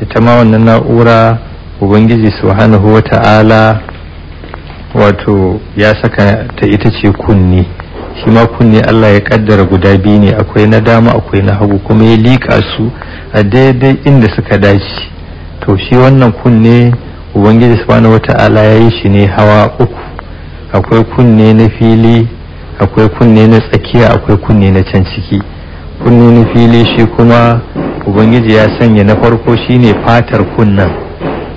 Ita ma wannan na'ura ubangiji subhanahu wata'ala wato ya saka ta ita ce kunne. Shi ma kunne Allah ya kaddara guda biyu ne, akwai na dama akwai na hagu, kuma ya liƙa su a daidai inda suka dace. To shi wannan kunne ubangiji subhanahu wata'ala ya yi shi ne hawa uku. Akwai kunne na fili, akwai kunne na tsakiya, akwai kunne na can ciki. Kunne na fili shi kuma ubangiji ya sanya na farko shine fatar kunnan.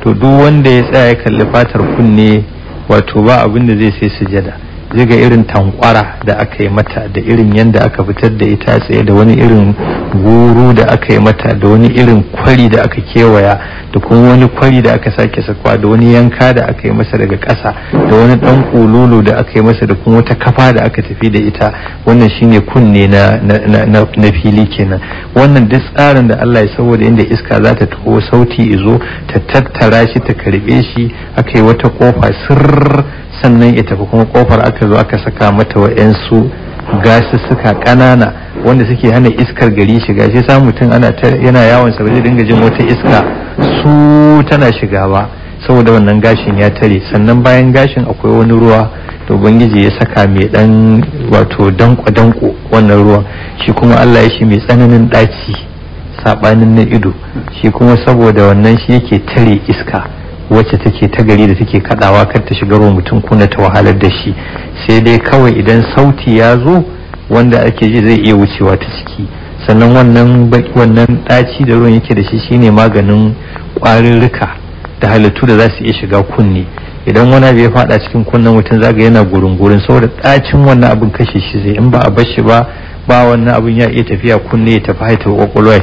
To duk wanda ya tsaya ya kalli fatar kunne, wato ba abin da zai sai sujada, zai ga irin tankwara da aka yi mata, da irin yanda aka fitar da ita tsaye, da wani irin guru da aka yi mata, da wani irin kwari da aka kewaya, da kuma wani kwari da aka sake sakwa, da wani yanka da aka yi masa daga ƙasa, da wani ɗan kululu da aka yi masa, da kuma wata kafa da aka tafi da ita. Wannan shine kunne na fili kenan. Wannan duk tsarin da Allah ya, saboda inda iska za ta taho sauti izo ta tattara shi ta karbe shi, aka yi wata kofa sirr, sannan ya tafi kuma kofar aka zo aka saka mata wa'yansu gasussuka ƙanana wanda suke hana iskar gari shiga. Shi sa mutum yana yawon sa ba zai dinga jin wata iska su tana shiga ba, saboda wannan gashin ya tare. Sannan bayan gashin akwai wani ruwa da ubangiji ya saka mai dan wato danko wannan ruwan, shi kuma Allah ya shi mai tsananin ɗaci sabanin na ido. Shi kuma saboda wannan shi yake tare iska wacce take ta gari da take kadawa kar ta shigar wa mutum kuna ta wahalar da shi, sai dai kawai idan sauti ya zo wanda ake ji zai iya wucewa ta ciki. Sannan wannan ɗaci da ruwan yake da shi shine maganin ƙwarirrika da halittu da za su iya shiga kunne. Idan wani abu ya faɗa cikin kunnen mutum zaga yana gurin saboda ɗacin wannan abin kashe shi zai, in ba a bar shi ba wannan abin ya iya tafiya kunne ya tafi haita kwakwalwa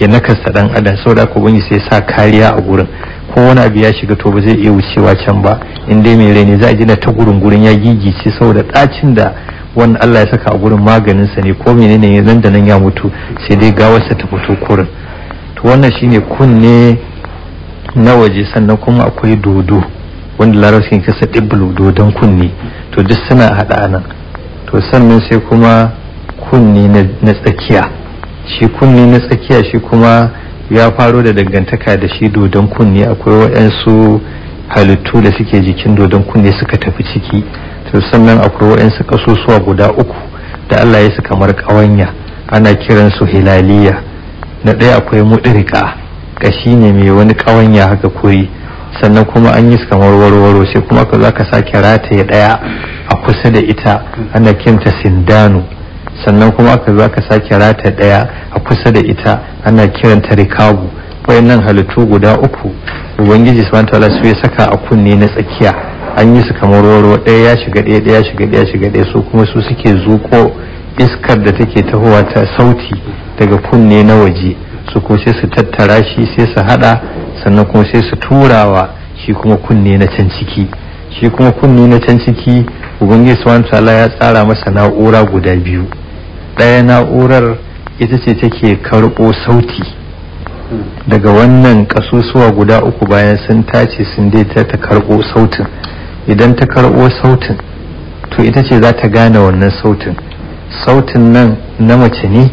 ya nakasta dan adam. saboda haka wani sai sa kariya a gurin, ko wani abu ya shiga to ba zai iya wucewa can ba. in dai mai rai ne za a ji na ta gurin ya gigice saboda ɗacin da wannan Allah ya saka a gurin maganin sa ne, ko menene nan da nan ya mutu sai dai gawarsa ta fito kurin. To wannan shine kunne na waje. Sannan kuma akwai dodo wanda larabci ke kasa diblu, dodon kunne. To duk suna haɗa nan. To sannan sai kuma kunne na tsakiya. Shi kunne na tsakiya shi kuma ya faro da dangantaka da shi dodon kunne. Akwai waɗansu halittu da suke jikin dodon kunne suka tafi ciki. To sannan akwai waɗansu kasusuwa guda uku da Allah ya su kamar ƙawanya, ana kiransu hilaliya. Na ɗaya akwai muɗirika, ƙashi ne mai wani ƙawanya haka koyi. Sannan kuma an yi su kamar warwaro, sai kuma ka za ka sake rataye ɗaya a kusa da ita, ana kiranta sindanu. Sannan kuma aka za ka sake rataye ɗaya a kusa da ita, ana kiranta rikabu. wayannan halittu guda uku ubangiji subhanahu wataala su ya saka a kunne na tsakiya, an yi su kamar roro, ɗaya ya shiga ɗaya, ɗaya shiga ɗaya shiga ɗaya, su kuma su suke zuko iskar da take tahowa ta sauti daga kunne na waje, su ko sai su tattara shi sai su hada, sannan kuma sai su turawa shi kuma kunne na can ciki. Shi kuma kunne na can ciki ubangiji subhanahu wataala ya tsara masa na'ura guda biyu. Ɗaya na'urar ita ce take karɓo sauti daga wannan kasusuwa guda uku, bayan sun tace sun daidaita ta karɓo sautin. Idan ta karɓo sautin to ita ce za ta gane wannan sautin nan na mace ne,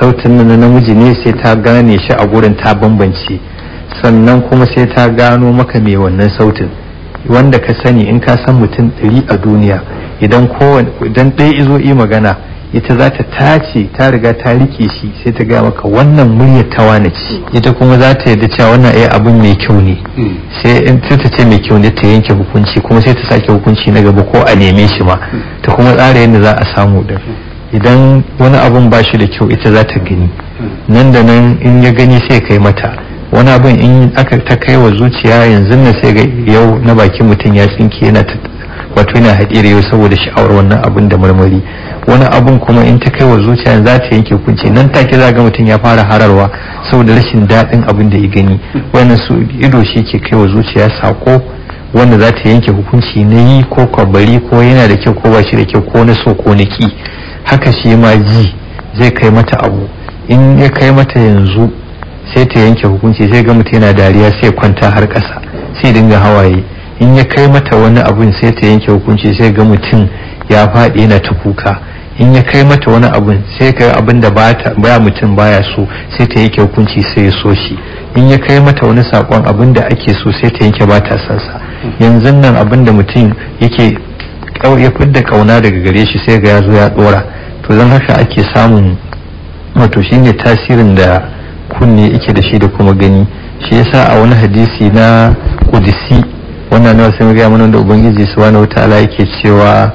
sautin nan na namiji ne, sai ta gane shi a gurin ta bambance, sannan kuma sai ta gano maka mai wannan sautin wanda ka sani. In ka san mutum 100 a duniya, idan ɗaya izo yi magana, ita za ta tace, ta riga ta rike shi, sai ta ga maka wannan muryar ta wane ce. Ita kuma za ta yarda cewa wannan abin mai kyau ne, sai in ta ce mai kyau ne ta yanke hukunci, kuma sai ta sake hukunci na gaba ko a neme shi ma, ta kuma tsara yadda za a samu din. Idan wani abun ba shi da kyau, ita za ta gani nan da nan, in ya gani sai kai mata. Wani abun in aka ta kai wa zuciya, yanzu na sai ga yau na bakin mutum ya tsinke, yana haɗe yau saboda sha'awar wannan abun da marmari. Wani abun kuma in ta kai wa zuciya za ta yanke hukunci, nan take za ga mutum ya fara hararwa saboda rashin daɗin abin da ya gani. Wannan su ido shi ke kai wa zuciya sako wanda za ta yanke hukunci na yi ko kwabari, ko yana da kyau ko ba shi da kyau, ko na so ko na ki. Haka shi ma ji zai kai mata abu, in ya kai mata yanzu sai ta yanke hukunci, sai ga mutum yana dariya sai kwanta har ƙasa, sai dinga hawaye. In ya kai mata wani abun sai ta yanke hukunci, sai ga mutum ya faɗi yana ta kuka. In ya kai mata wani abun sai kai abin da baya mutum baya so, sai ta yanke hukunci sai ya so shi. In ya kai mata wani sakon abin da ake so, sai ta yanke ba ta san sa. Yanzu nan abin da mutum yake ya fidda kauna daga gare shi, sai ga ya zo ya dora. To don haka ake samun, wato shine tasirin da kunne yake da shi da kuma gani. Shi yasa a wani hadisi na Qudsi, wannan nawa sai ga mana da ubangiji subhanahu wataala yake cewa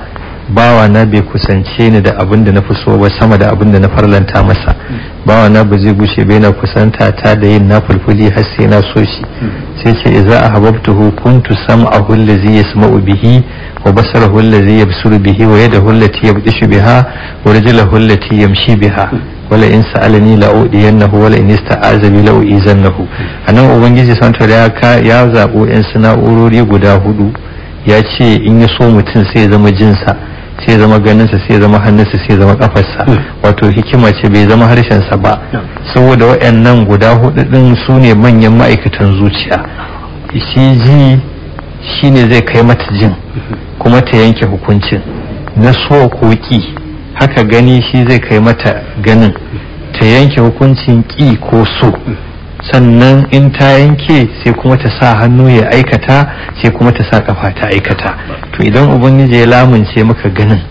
bawa na bai kusance ni da abin da na fi so ba sama da abin da na farlanta masa. Bawa na ba zai gushe bai na kusanta ta da yin nafulfuli har sai na so shi. Sai ce idza ahabbtuhu kuntu sam'ahu allazi yasma'u bihi, wa basarahu allazi yabsuru bihi, wa yadahu allati yabtishu biha, wa rijluhu allati yamshi biha, wala in sa'alani la'udiyannahu, wala in ista'aza bi la'uizannahu. Anan ubangiji santa ya zabo yan sana'urori guda hudu, ya ce in ya so mutum sai ya zama jinsa, sai zama ganinsa, sai zama hannunsa, sai zama kafarsa. Wato hikima ce, bai zama harshensa ba, saboda waɗannan guda hudu din su ne manyan ma'aikatan zuciya. Shi ji shi ne zai kai mata jin kuma ta yanke hukuncin na so ko ki. Haka gani shi zai kai mata ganin ta yanke hukuncin ki ko so. Sannan in ta yanke sai kuma ta sa hannu ya aikata, sai kuma ta sa kafa ta aikata. To idan ubangiji ya lamunce maka ganin,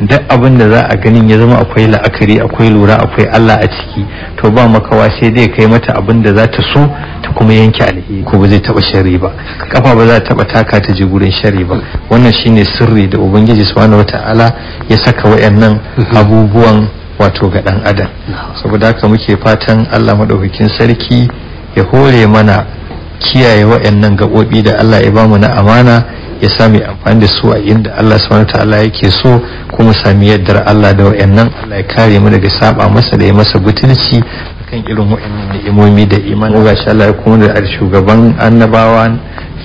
duk abin da za a ganin ya zama akwai la'akari, akwai lura, akwai Allah a ciki, to ba makawa sai dai kai mata abin da za ta so ta kuma yanke alheri, ko ba zai taba sharri ba. Kafa ba za ta taba taka ta je gurin sharri ba. Wannan shine sirri da ubangiji subhanahu wataala ya saka wayannan abubuwan wato ga dan adam. Saboda haka muke fatan Allah madaukakin sarki ya hore mana kiyaye wayannan gabobi da Allah ya bamu na amana, ya sami amfani da su a inda Allah subhanahu wataala yake so, kuma sami yaddar Allah da wayannan. Allah ya kare mu daga saba masa da ya masa butulci kan irin wayannan ni'imomi da imani. Ga shi Allah ya kuma da shugaban annabawa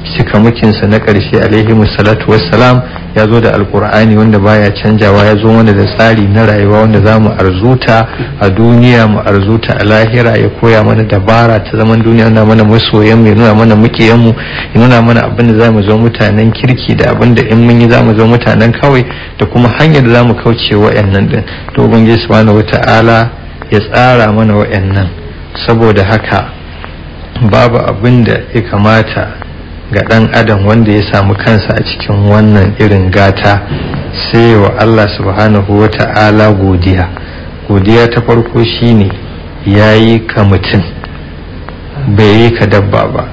cika mukinsa na ƙarshe alaihi salatu wassalam, ya zo da alkur'ani wanda baya canjawa, ya zo mana da tsari na rayuwa wanda za mu arzuta a duniya, mu arzuta a lahira. Ya koya mana dabara ta zaman duniya, nuna mana masoyan mu, ya nuna mana mukiyan mu, ya nuna mana abin da za mu zo mutanen kirki da abin da in mun yi za mu zo mutanen kawai, da kuma hanyar da za mu kauce wa'annan din. To ubangiji subhanahu wata'ala ya tsara mana wa'annan. Saboda haka babu abin da ya kamata ga ɗan adam wanda ya samu kansa a cikin wannan irin gata sai wa Allah subhanahu wa ta'ala godiya. Godiya ta farko shine ya yi ka mutum, bai yi ka dabba ba.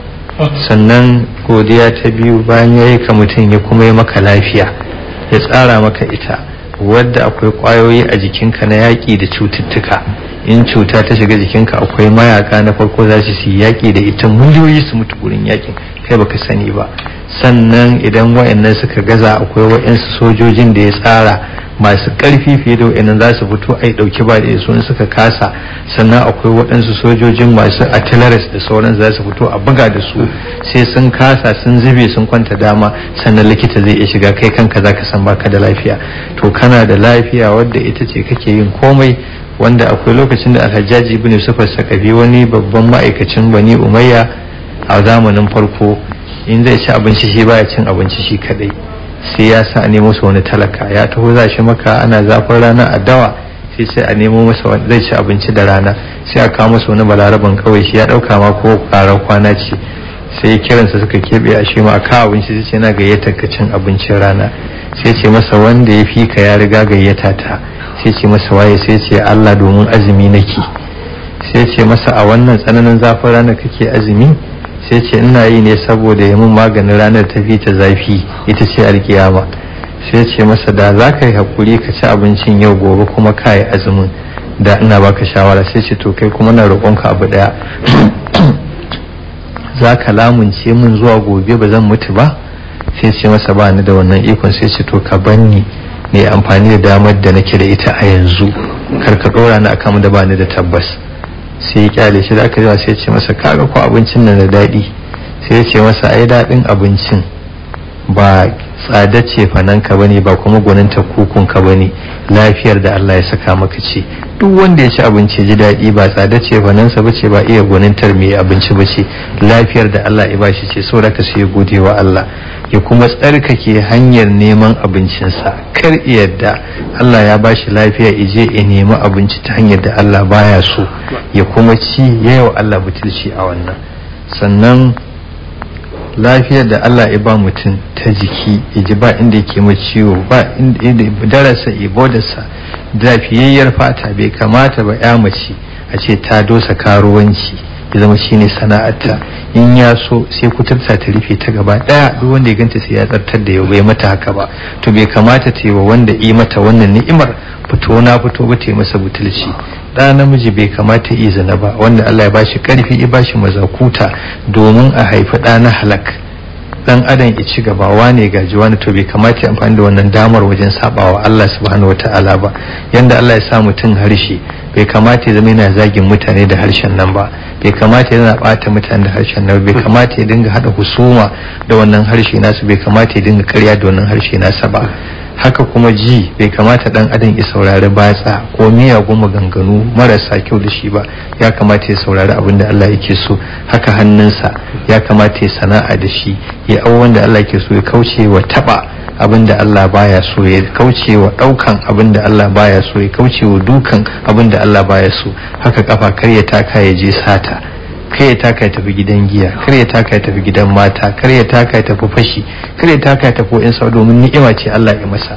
Sannan godiya ta biyu, bayan ya yi ka mutum ya kuma yi maka lafiya, ya tsara maka ita wadda akwai ƙwayoyi a jikinka na yaƙi da cututtuka, in cuta ta shiga jikinka akwai mayaka na farko za su yi yaƙi da ita, miliyoyi su mutu gurin yaƙin kai baka sani ba. Sannan idan wa'annan suka gaza akwai wa'ansu sojojin da ya tsara masu ƙarfi fiye da wa'annan za su fito ai ɗauki ba da su suka kasa. Sannan akwai waɗansu sojojin masu artilleries da sauran za su fito a buga da su sai sun kasa sun zube sun kwanta dama, sannan likita zai iya shiga kai kanka za ka san baka da lafiya. To kana da lafiya wadda ita ce kake yin komai, wanda akwai lokacin da Alhajjaji ibn Yusuf as-Saqafi wani babban ma'aikacin Bani Umayya a zamanin farko in zai ci abinci shi baya cin abinci shi kadai, sai ya sa a nemo masa wani talaka ya taho za shi maka ana zafin rana a dawa, sai a nemo masa wani zai ci abinci da rana, sai a kawo masa wani balaraban kawai shi ya dauka ma ko karar kwana ce, sai kiransa suka keɓe a shi ma a kawo abinci sai ce na gayyatar ka cin abincin rana, sai ce masa wanda ya fi ka ya riga gayyata ta, sai ce masa waye, sai ce Allah domin azumi nake, sai ce masa a wannan tsananin zafin rana kake azumi, sai ce ina yi ne saboda ya mun maganin ranar ta fi ta zafi ita ce alkiyama. Sai ce masa da za ka yi haƙuri ka ci abincin yau gobe kuma ka yi azumin, da ina baka shawara. Sai ce to kai kuma na roƙonka abu ɗaya, za ka lamunce min zuwa gobe ba zan mutu ba? Sai ce masa ba ni da wannan ikon. Sai ce to ka banni ne amfani da damar da nake da ita a yanzu, kar ka ɗora ni akan da ba ni da tabbas. Sai ya kyale shi da aka yawa sai ce masa kaga ko abincin nan da daɗi, sai ya ce masa ai daɗin abincin ba tsada ce fananka bane ba kuma gwaninta kukunka bane, lafiyar da Allah ya saka maka ce. Duk wanda ya ci abinci ya ji daɗi ba tsada ce fanansa bace ba iya gwanintar mai abinci bace, lafiyar da Allah ya bashi ce, saboda ka sai ya gode wa Allah ya kuma tsarkake hanyar neman abincinsa. Kar yadda Allah ya bashi lafiya ije ya nemi abinci ta hanyar da Allah baya so ya kuma ci yayin Allah butulci a wannan. Sannan lafiyar da Allah ya ba mutum ta jiki ya ji ba inda yake mai ciwo ba inda darasa ibodarsa, lafiyayyar fata, bai kamata ba ya mace a ce ta dosa karuwanci ya zama shine sana'arta. In ya so sai kuturta ta rufe ta gaba daya, duk wanda ya ganta sai ya tsartar da yau bai mata haka ba. To bai kamata ta yi wa wanda yi mata wannan ni'imar fito na fito ba ta yi masa butulci. Da namiji bai kamata yi zina ba, wanda Allah ya bashi karfi ya bashi mazakuta domin a haifi ɗa na halak, dan adam ya ci gaba wane gaji wani, to bai kamata ya amfani da wannan damar wajen sabawa Allah subhanahu wataala ba. Yanda Allah ya sa mutum harshe, bai kamata ya zama yana zagin mutane da harshen nan ba, bai kamata yana bata mutane da harshen nan, bai kamata ya dinga hada husuma da wannan harshe nasu, bai kamata ya dinga karya da wannan harshe nasa ba. Haka kuma ji, bai kamata dan adam ya saurari batsa ko miyagun maganganu marasa kyau da shi ba, ya kamata ya saurari abin da Allah yake so. Haka hannunsa ya kamata ya sana'a da shi, ya abubuwan da Allah yake so, ya kauce wa taba abin da Allah baya so, ya kauce wa daukan abin da Allah baya so, ya kauce wa dukan abin da Allah baya so. Haka kafa kar ya taka ya je sata, kar ya taka ya tafi gidan giya, kar ya taka ya tafi gidan mata, kar ya taka ya tafi fashi, kar ya taka ya tafi in sau, domin ni'ima ce Allah ya masa.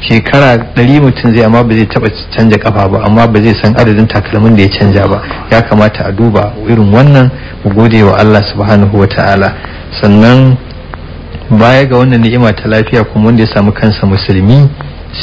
Shekara 100 mutum zai, amma ba zai taba canja kafa ba, amma ba zai san adadin takalmin da ya canja ba. Ya kamata a duba irin wannan, mu gode wa Allah subhanahu wataala. Sannan baya ga wannan ni'ima ta lafiya kuma wanda ya samu kansa musulmi,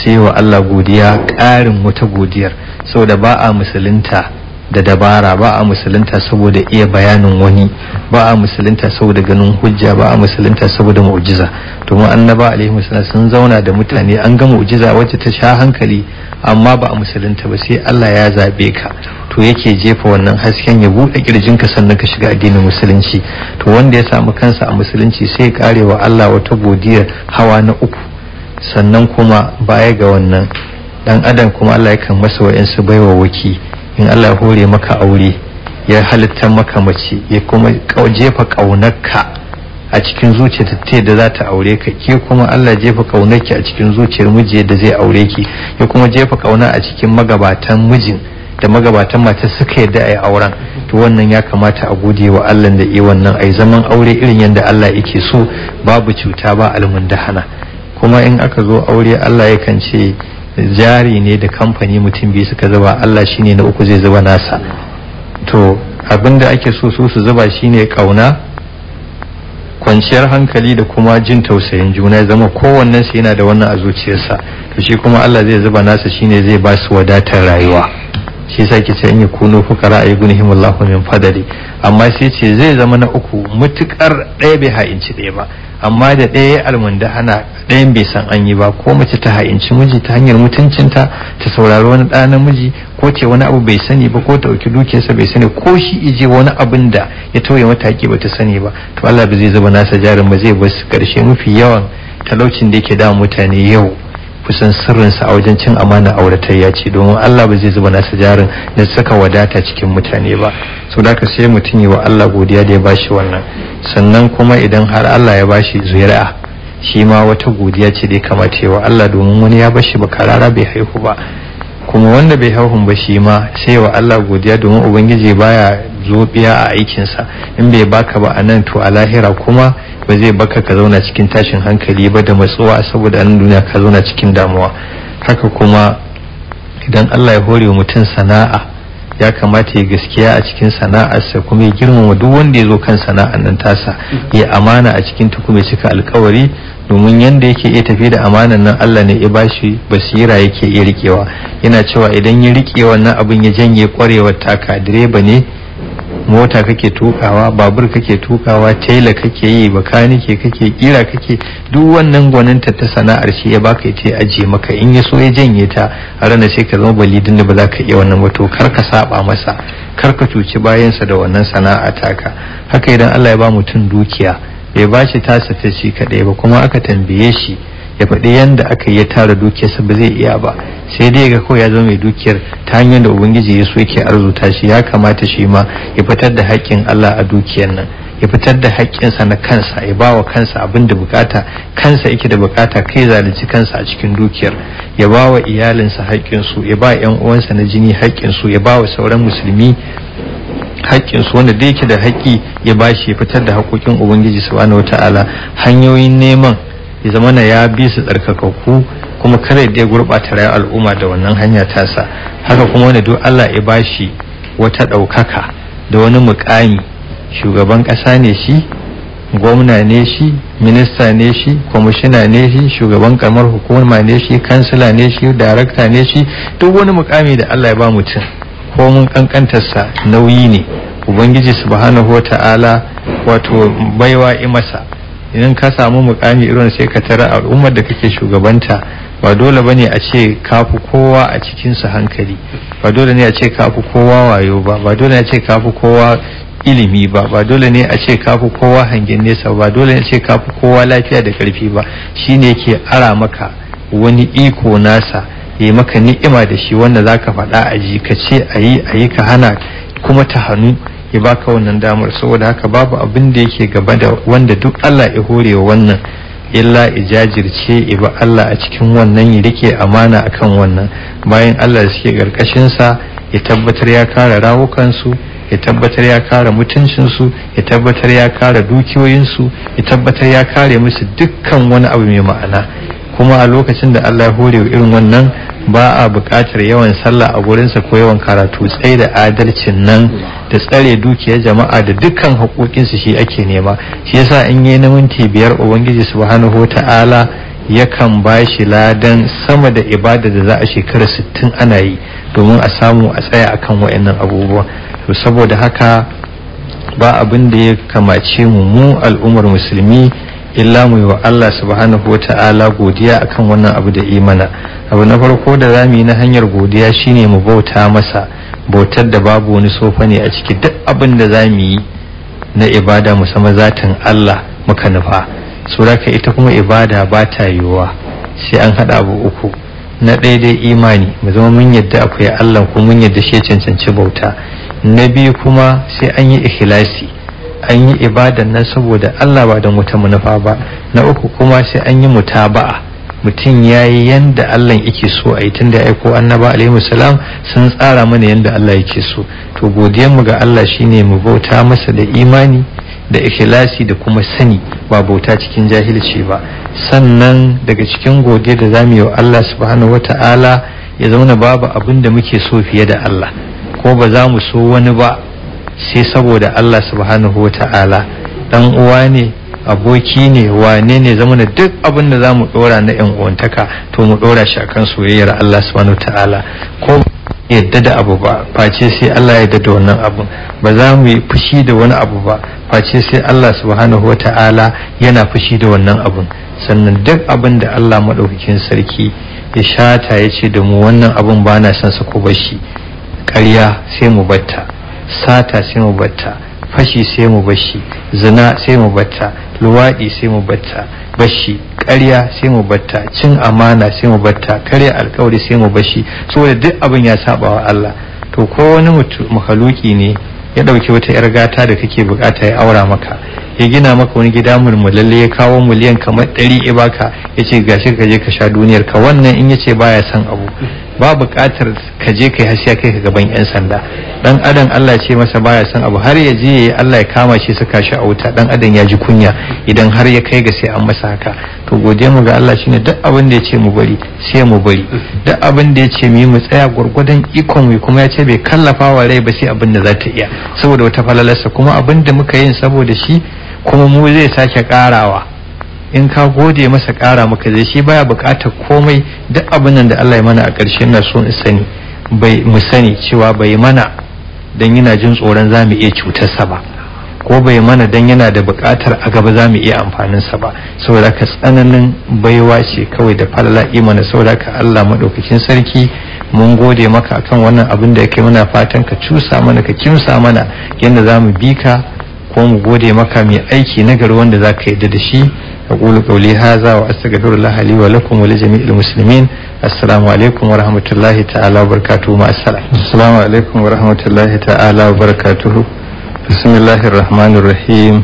sai wa Allah godiya ƙarin wata godiyar, saboda ba a musulunta da dabara, ba a musulunta saboda iya bayanin wani, ba a musulunta saboda ganin hujja, ba a musulunta saboda mu'jiza. domin annaba alaihi wasallam sun zauna da mutane, an ga mu'jiza wacce ta sha hankali, amma ba a musulunta ba, sai Allah ya zabe ka, to yake jefa wannan hasken ya bude kirjinka sannan ka shiga addinin musulunci. To wanda ya samu kansa a musulunci sai ya kare wa Allah wata godiyar hawa na uku. Sannan kuma baya ga wannan, dan adam kuma Allah yakan masa wa'insu baiwa waki. In Allah ya hore maka aure, ya halitta maka mace, ya kuma jefa kaunarka a cikin zuciyarta ta yadda za ta aure ka, ke kuma Allah jefa kaunarki a cikin zuciyar miji yadda zai aure ki, ya kuma jefa kauna a cikin magabatan mijin da magabatan mata suka yadda a yi auren. To wannan ya kamata a gode wa Allah da yi wannan, ai zaman aure irin yadda Allah yake so, babu cuta ba almundahana. Kuma in aka zo aure, Allah yakan ce jari ne da kamfani mutum biyu suka zuba, Allah shine na uku zai zuba nasa. To abinda ake so su zuba shine kauna, kwanciyar hankali da kuma jin tausayin juna, ya zama kowannen su yana da wannan a zuciyarsa. To shi kuma Allah zai zuba nasa shine zai ba su wadatar rayuwa. shi yasa ke ce in yakunu fuqara ayyughnihimullahu min fadli, amma sai ce zai zama na uku mutukar ɗaya bai ha'inci ɗaya ba, amma da ɗaya almundahana ɗayan bai san an yi ba, ko mace ta ha'inci miji ta hanyar mutuncinta ta saurari wani ɗa namiji, ko ce wani abu bai sani ba, ko ta ɗauki dukiyarsa bai sani, ko shi ije wani abin da ya tauye mata haƙƙi ba ta sani ba, to Allah ba zai zuba nasa jarin ba, zai bar su ƙarshe mafi yawan talaucin da yake da mutane yau kusan sirrinsa a wajen cin amana auratayya ce, domin Allah ba zai zuba nasa jarin da saka wadata cikin mutane ba. So da sai mutum yi wa Allah godiya da ya bashi wannan, sannan kuma idan har Allah ya bashi zuri'a shi ma wata godiya ce da ya kamata yi wa Allah, domin wani ya bashi bakarara bai haihu ba, kuma wanda bai haihu ba shi ma sai wa Allah godiya, domin ubangiji baya zobiya a aikinsa, in bai baka ba a nan to a lahira kuma ba zai baka ka zauna cikin tashin hankali ba da matsuwa, saboda nan duniya ka zauna cikin damuwa. Haka kuma idan Allah ya hore wa mutum sana'a, ya kamata ya gaskiya a cikin sana'arsa, kuma ya girmama duk wanda ya zo kan sana'ar nan tasa, ya amana a cikin ta, kuma ya cika alkawari, domin yanda yake iya tafi da amanan nan Allah ne ya bashi basira yake iya rikewa. Yana cewa idan ya rike wannan abin ya janye kwarewar taka, direba ne, mota kake tukawa, babur kake tukawa, tela kake yi, bakanike kake, kira kake, duk wannan gwaninta ta sana'ar shi ya baka ita ya ajiye maka, in ya so ya janye ta a ranar sai ka zama balidin da ba za ka iya wannan ba, to kar ka saba masa, kar ka cuci bayansa da wannan sana'a taka. Haka idan Allah ya ba mutum dukiya bai ba shi tasa ta shi kadai ba, kuma aka tambaye shi ya faɗi yanda aka yi tara dukiyarsa ba zai iya ba, sai dai ga kawai ya zama mai dukiyar ta hanyar da ubangiji ya so yake arzuta shi. Ya kamata shi ma ya fitar da haƙƙin Allah a dukiyar nan, ya fitar da haƙƙinsa na kansa, ya bawa kansa abin da bukata kansa yake da bukata, kai zalunci kansa a cikin dukiyar, ya bawa iyalinsa haƙƙinsu, ya ba ƴan uwansa na jini haƙƙinsu, ya bawa sauran musulmi haƙƙinsu, wanda da yake da haƙƙi ya bashi, ya fitar da haƙƙoƙin ubangiji subhanahu wataala. Hanyoyin neman ya zama na ya bi su tsarkakakku, kuma kare da ya gurɓata rayuwar al'umma da wannan hanya tasa. Haka kuma wanda duk Allah ya bashi wata ɗaukaka da wani muƙami, shugaban ƙasa ne shi, gwamna ne shi, minista ne shi, kwamishina ne shi, shugaban kamar hukuma ne shi, kansila ne shi, darakta ne shi, duk wani muƙami da Allah ya ba mutum ko mun kankantarsa nauyi ne, ubangiji subhanahu wata'ala wato baiwa masa. Idan ka samu mukami irin sai ka tara al'ummar da kake shugabanta, ba dole bane a ce kafi kowa a cikin su hankali, ba dole ne a ce kafi kowa wayo ba, ba dole ne a ce kafi kowa ilimi ba, ba dole ne a ce kafi kowa hangen nesa ba, dole ne a ce kafi kowa lafiya da karfi ba. Shine yake ara maka wani iko nasa, ya maka ni'ima da shi wanda zaka faɗa a ji, ka ce ayi ka hana kuma ta hannu, ya baka wannan damar. Saboda haka babu abin da yake gaba da wanda duk Allah ya hore wa wannan, illa ijajirce iba Allah a cikin wannan, ya rike amana akan wannan, bayan Allah da suke karkashin sa ya tabbatar ya kare rawukansu, ya tabbatar ya kare mutuncinsu, ya tabbatar ya kare dukiyoyinsu, ya tabbatar ya kare musu dukkan wani abu mai ma'ana. Kuma a lokacin da Allah ya hore irin wannan, ba a buƙatar yawan sallah a gurinsa ko yawan karatu, tsaye da adalcin nan da tsare dukiyar jama'a da dukkan haƙoƙinsu shi ake nema. Shi yasa in yi na minti 5 ubangiji subhanahu ta'ala yakan ba shi ladan sama da ibada da za a shekara 60 ana yi, domin a samu a tsaya akan waɗannan abubuwa. To saboda haka ba abin da ya kamace mu al'ummar musulmi illa mu yi wa Allah subhanahu wata'ala godiya akan wannan abu da imana. Abu na farko da zamu yi na hanyar godiya shine mu bauta masa, bautar da babu wani sofa ne a ciki. Duk abin da zamu yi na ibada musamman zatin Allah muka nufa, suraka ita kuma ibada ba ta yiwuwa sai an hada abu uku. Na daidai imani, mu zama mun yadda akwai Allah kuma mun yadda shi ya cancanci bauta. Na biyu kuma sai an yi ikhlasi, an yi ibadan nan saboda Allah ba da wata manufa ba. Na uku kuma sai an yi mutaba'a, mutum ya yi yanda Allah yake so a yi, tunda ya aiko annaba alaihi salam sun tsara mana yanda Allah yake so. To godiyar mu ga Allah shine mu bauta masa da imani da ikhlasi da kuma sani, ba bauta cikin jahilci ba. Sannan daga cikin godiya da zamu yi wa Allah subhanahu wata'ala, ya zauna babu abin da muke so fiye da Allah, ko ba za mu so wani ba sai saboda Allah subhanahu wata'ala. Dan uwa ne, aboki ne, wane ne, zamana duk abin da za mu dora na yan uwantaka to mu dora shi akan soyayyar Allah subhanahu wata'ala. Ko yadda da abu ba face sai Allah ya yarda da wannan abun, ba za mu yi fushi da wani abu ba face sai Allah subhanahu wata'ala yana fushi da wannan abun. Sannan duk abin da Allah maɗaukakin sarki ya shata ya ce da mu wannan abun ba na son sa ko bashi, ƙarya sai mu batta, sata sai mu batta, fashi sai mu bashi, zina sai mu batta, luwaɗi sai mu batta, bashi, ƙarya sai mu batta, cin amana sai mu batta, karya alkawari sai mu bashi, saboda duk abin ya saba wa Allah. To ko wani mahaluki ne ya ɗauki wata 'yar gata da kake bukata ya aura maka, ya gina maka wani gida mulmulalle, ya kawo miliyan kamar 100 ya baka, ya ce gashi ka je ka sha duniyar ka, wannan in ya ce baya son abu ba buƙatar ka je kai hasiya kai ka gaban 'yan sanda. Dan adam Allah ce masa baya son abu har ya je yayi Allah ya kama shi saka shi a wuta, dan adam ya ji kunya idan har ya kai ga sai an masa haka. To godiya mu ga Allah shine duk abin da ya ce mu bari sai mu bari, duk abin da ya ce mu tsaya gurgurdan ikon mu, kuma ya ce bai kallafa wa rai ba sai abin da za ta iya, saboda wata falalarsa, kuma abin da muka yin saboda shi kuma mu zai sake karawa. In ka gode masa kara maka zai, shi baya bukatar komai. Duk abin nan da Allah ya mana a ƙarshe na so in sani mu sani cewa bai mana dan yana jin tsoron za mu iya cutarsa ba, ko bai mana dan yana da bukatar a gaba za mu iya amfanin sa ba. Saboda ka tsananin baiwa ce kawai da falala imana. Saboda ka Allah madaukakin sarki mun gode maka akan wannan abin da yake, muna fatan ka cusa mana, ka kimsa mana yadda za mu bi ka, ko mu gode maka mai aiki na gari wanda za ka yarda da shi. أقول قولي هذا وأستغفر الله لي ولكم ولجميع المسلمين. السلام عليكم ورحمة الله تعالى وبركاته. مع السلامة. السلام عليكم ورحمة الله تعالى وبركاته. بسم الله الرحمن الرحيم.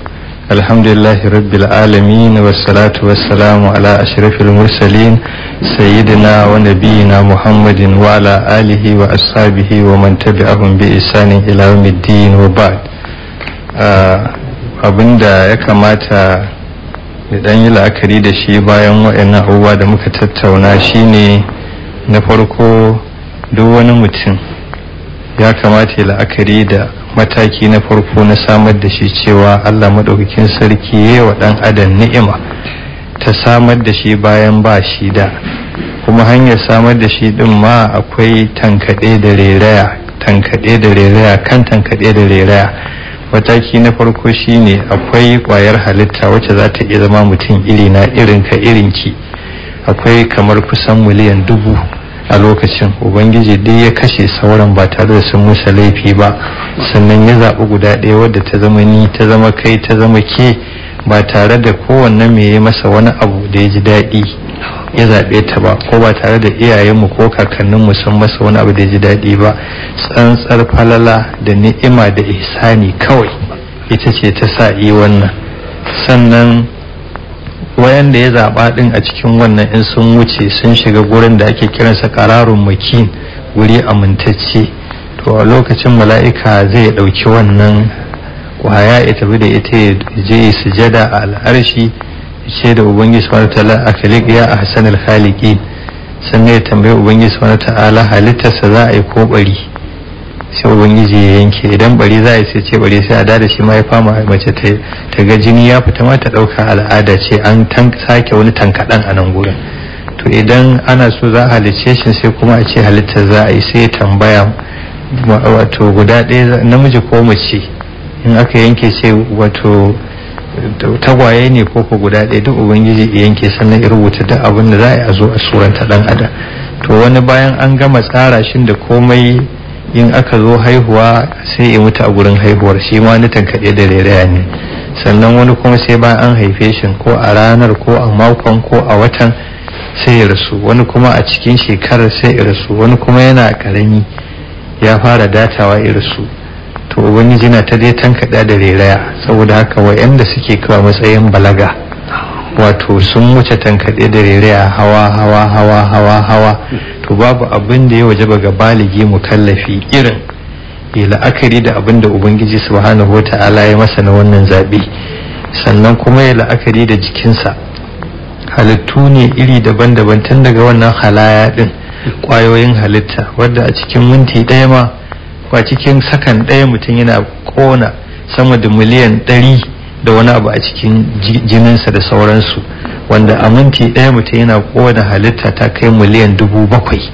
الحمد لله رب العالمين، والصلاة والسلام على أشرف المرسلين سيدنا ونبينا محمد وعلى آله وأصحابه ومن تبعهم بإحسان إلى يوم الدين وبعد. abinda ya kamata da dan yi la'akari da shi bayan waɗannan abubuwa da muka tattauna shine, na farko duk wani mutum ya kamata ya la'akari da mataki na farko na samar da shi, cewa Allah maɗaukakin sarki ya yi wa ɗan adam ni'ima ta samar da shi bayan ba shi da, kuma hanyar samar da shi ɗin ma akwai tankaɗe da reraya kan tankaɗe da reraya. Mataki na farko shine akwai kwayar halitta wacce za ta iya zama mutum iri na irin ka irin ki, akwai kamar kusan miliyan 1000 a lokacin. Ubangiji dai ya kashe sauran ba tare da sun musa laifi ba, sannan ya zaɓi guda ɗaya wadda ta zama ni, ta zama kai, ta zama ke, ba tare da kowanne mai yi masa wani abu da ya ji daɗi ya zaɓe ta ba, ko ba tare da iyayenmu ko kakanninmu sun masa wani abu da ya ji daɗi ba. Tsantsar falala da ni'ima da ihsani kawai ita ce ta sa yi wannan. Sannan wayanda ya zaɓa ɗin a cikin wannan in sun wuce sun shiga gurin da ake kiransa ƙararun makin, wuri amintacce, to a lokacin mala'ika zai ɗauki wannan kwaya ya tafi da ita ya je sujada a al'arshi, ce da ubangiji subhanahu ta'ala akhliq ya ahsanal khaliqin. sannan ya tambaye ubangiji subhanahu ta'ala halittarsa za a yi ko bari, sai ubangiji ya yanke. Idan bari za a yi sai ce bari, sai a da shi ma ya fama mace ta ga jini ya fita ma ta dauka al'ada ce, an sake wani tankadan a nan gurin. To idan ana so za a halicce shi sai kuma a ce halittar za a yi, sai ya tambaya wato guda ɗaya namiji ko mace, in aka yanke sai wato tagwaye ne ko guda ɗaya, duk ubangiji ya yanke, sannan ya rubuta duk abin da za a yi a zo a suranta dan adam. To wani bayan an gama tsara shi da komai, in aka zo haihuwa sai ya mutu a gurin haihuwar, shi ma ni tankaɗe da rairaya ne. Sannan wani kuma sai bayan an haife shi ko a ranar ko a makon ko a watan sai ya rasu, wani kuma a cikin shekarar sai ya rasu, wani kuma yana karami ya fara datawa ya rasu. To ubangiji na ta dai tankaɗa da rairaya. Saboda haka wa'anda suke kawo matsayin balaga, wato sun wuce tankaɗe da rairaya, hawa, to babu abin da ya wajaba ga baligi mukallafi irin ya la'akari da abin da ubangiji subhanahu wata'ala ya masa na wannan zaɓe. Sannan kuma ya la'akari da jikinsa, halittu ne iri daban-daban, tun daga wannan halaya ɗin ƙwayoyin halitta wadda a cikin minti ɗaya ma, a cikin sakan ɗaya mutum yana ƙona sama da miliyan 100 da wani abu a cikin jininsa da sauransu, wanda a minti ɗaya mutum yana ƙona halitta ta kai miliyan 7,000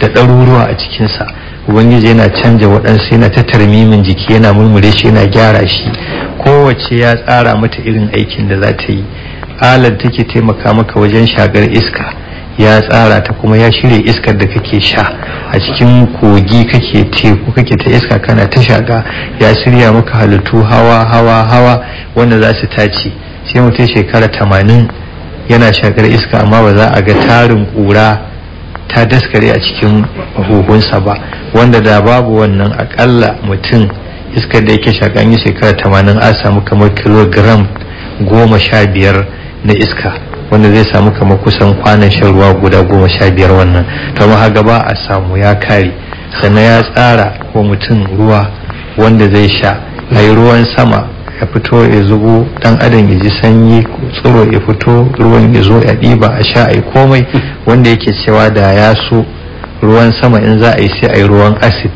da ɗaruruwa a cikinsa, ubangiji yana canja waɗansu, yana ta tarmimin jiki, yana murmure shi, yana gyara shi. Kowace ya tsara mata irin aikin da za ta yi. Alar take taimaka maka wajen shagar iska ya tsara ta, kuma ya shirya iskar da kake sha. A cikin kogi kake, teku kake ta iska kana ta shaga, ya shirya maka halittu hawa wanda za su tace. Sai mutum shekara 80 yana shakar iska amma ba za a ga tarin ƙura ta daskare a cikin huhunsa ba, wanda da babu wannan akalla mutum iskar da yake shaka yi shekara 80 a samu kamar kilogram 15 na iska, wanda zai samu kamar kusan kwanan shan ruwa guda 15 wannan. to ma haga ba a samu, ya kare. Sannan ya tsara wa mutum ruwa wanda zai sha, ayi ruwan sama ya fito ya zubo, dan adam ya ji sanyi, tsiro ya fito, ruwan ya zo ya ɗiba a sha, ai komai. Wanda yake cewa da ya so ruwan sama in za a yi sai a yi ruwan acid,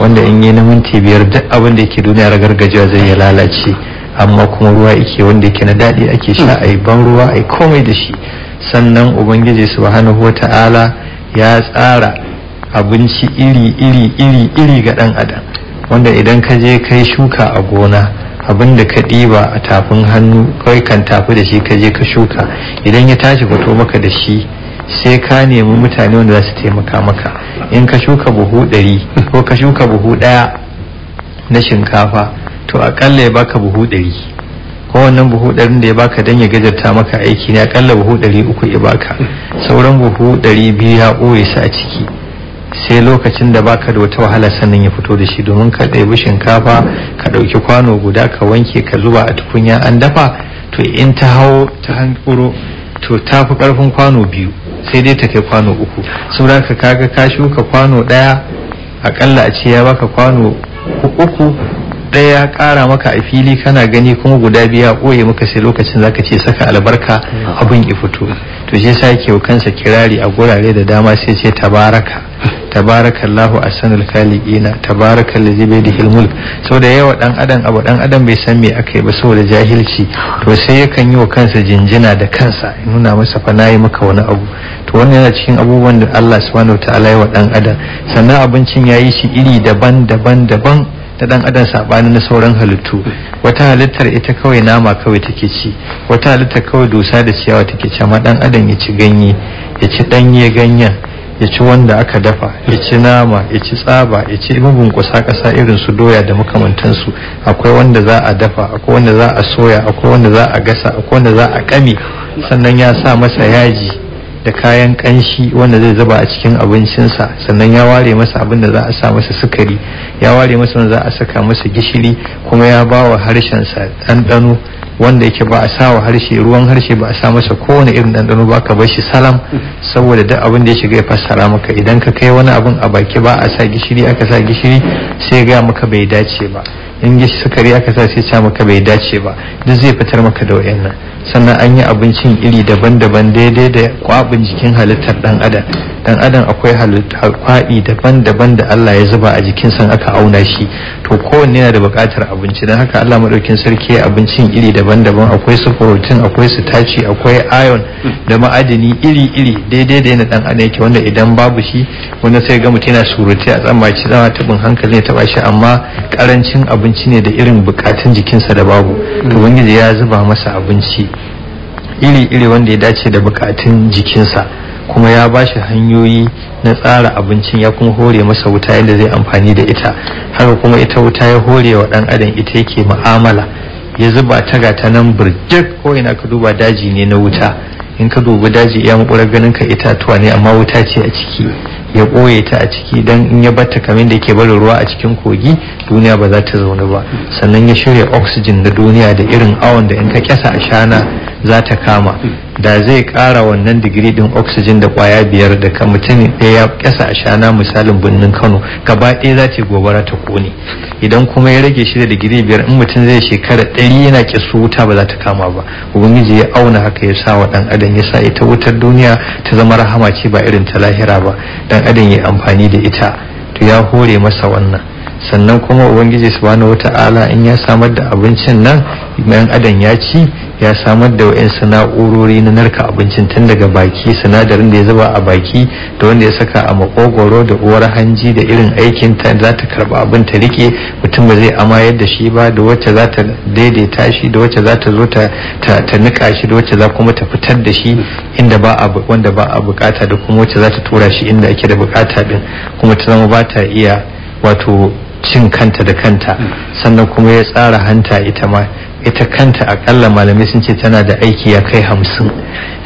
wanda in yi na minti 5 duk abin da yake duniya ragargajewa zai ya lalace. Amma kuma ruwa yake wanda yake na daɗi ake sha, a yi ban ruwa, a yi komai da shi. Sannan ubangiji subhanahu wata'ala ya tsara abinci iri ga dan adam, wanda idan ka je kai shuka a gona, abin da ka ɗiba a tafin hannu kawai kan tafi da shi ka je ka shuka, idan ya tashi fito maka da shi sai ka nemi mutane wanda za su taimaka maka. In ka shuka buhu 100 ko ka shuka buhu 1 na shinkafa, to akalla ya baka buhu 100. ko wannan buhu 100 da ya baka dan ya gajarta maka aiki ne, akalla buhu 300 ya baka. Sauran buhu 200 ya ɓoye su a ciki, sai lokacin da baka da wata wahala sannan ya fito da shi. Domin ka ɗebi shinkafa ka ɗauki kwano guda ka wanke ka zuba a tukunya an dafa, to in ta hau ta hankuro to ta fi ƙarfin kwano 2, sai dai ta kai kwano 3. saboda ka kaga ka shuka kwano 1, akalla a ce ya baka kwano 3, ɗaya ya ƙara maka a fili kana gani, kuma guda 2 ya ɓoye maka, sai lokacin zaka ce saka albarka abin ya fito. To shi yasa yake kansa kirari a gurare da dama, sai ce tabarakallahu ahsanul khaliqina, tabarakallazi bi yadihil mulk. Saboda yawa dan adam bai san me akai ba saboda jahilci, to sai yakan yi wa kansa jinjina da kansa, nuna masa fa nayi maka wani abu. To wannan yana cikin abubuwan da Allah subhanahu wataala ya wa dan adam. Sannan abincin yayi shi iri daban-daban da dan adam sabani na sauran halittu. Wata halittar ita kawai nama kawai take ci, wata halittar kawai dusa da ciyawa take ci, amma dan adam ya ci ganye, ya ci danye ganyen, ya ci wanda aka dafa, ya ci nama, ya ci tsaba, ya ci mabunkusa kasa irin su doya da makamantansu. Akwai wanda za a dafa, akwai wanda za a soya, akwai wanda za a gasa, akwai wanda za a kame. Sannan ya sa masa yaji da kayan kanshi wanda zai zuba a cikin abincinsa. Sannan ya ware masa abin da za a sa masa sukari, ya ware masa wanda za a saka masa gishiri, kuma ya ba wa harshensa ɗanɗano wanda yake ba a sa wa harshe, ruwan harshe ba a sa masa kowane irin ɗanɗano ba, ka bar shi salam, saboda duk abin da ya shiga ya fassara maka. Idan ka kai wani abin a baki ba a sa gishiri, aka sa gishiri sai ga maka bai dace ba, in sukari aka sa sai sa maka bai dace ba, duk zai fitar maka da wayannan. Sannan an yi abincin iri daban-daban daidai da kwabin jikin halittar dan adam akwai kwaɗi daban-daban da Allah ya zuba a jikinsa aka auna shi. To kowanne yana da buƙatar abinci, don haka Allah madaukin sarki ya abincin iri daban-daban, akwai su protein, akwai su taci, akwai iron da ma'adini iri-iri daidai da yana dan adam yake, wanda idan babu shi wanda sai ga mutum yana surutai a tsammaci zama tabin hankali ya taba shi, amma karancin abinci ne da irin buƙatun jikinsa da babu. To ubangiji ya zuba masa abinci iri-iri wanda ya dace da buƙatun jikinsa, kuma ya ba shi hanyoyi na tsara abincin, ya kuma hore masa wuta yadda zai amfani da ita. Haka kuma ita wuta ya hore wa dan adam, ita yake mu'amala, ya zuba ta ga ta nan burjik, ko ina ka duba daji ne na wuta. In ka dubi daji iya makurar ganin ka itatuwa ne, amma wuta ce a ciki, ya ɓoye ta a ciki, dan in ya batta kamar da yake barin ruwa a cikin kogi, duniya ba za ta zaune ba. Sannan ya shirya oxygen na duniya da irin awon da in ka kyasa a shana za ta kama. Da zai ƙara wannan digiri din oxygen da kwaya 5 da kan mutum ɗaya ya kyasa a shana, misalin birnin Kano gaba ɗaya za ta gobara ta kone. Idan kuma ya rage shi da digiri 5, in mutum zai shekara 100 yana kyasu wuta ba za ta kama ba. Ubangiji ya auna haka, ya sa wa dan adam, ya sa ita wutar duniya ta zama rahama ce ba irin ta lahira ba, dan adam ya amfani da ita. To ya hore masa wannan. Sannan kuma ubangiji subhanahu wata'ala in ya samar da abincin nan, bayan adam ya ci, ya samar da wa'yansu na'urori na narka abincin tun daga baki, sinadarin da ya zuba a baki da wanda ya saka a makogoro da uwar hanji da irin aikin ta za ta karba abin ta rike, mutum ba zai amayar da shi ba, da wacce za ta daidaita shi, da wacce za ta zo ta nika shi, da wacce za kuma ta fitar da shi inda wanda ba a bukata, da kuma wacce za ta tura shi inda ake da bukata din, kuma ta zama ba ta iya wato cin kanta da kanta. Sannan kuma ya tsara hanta ita kanta akalla malamai sun ce tana da aiki ya kai 50,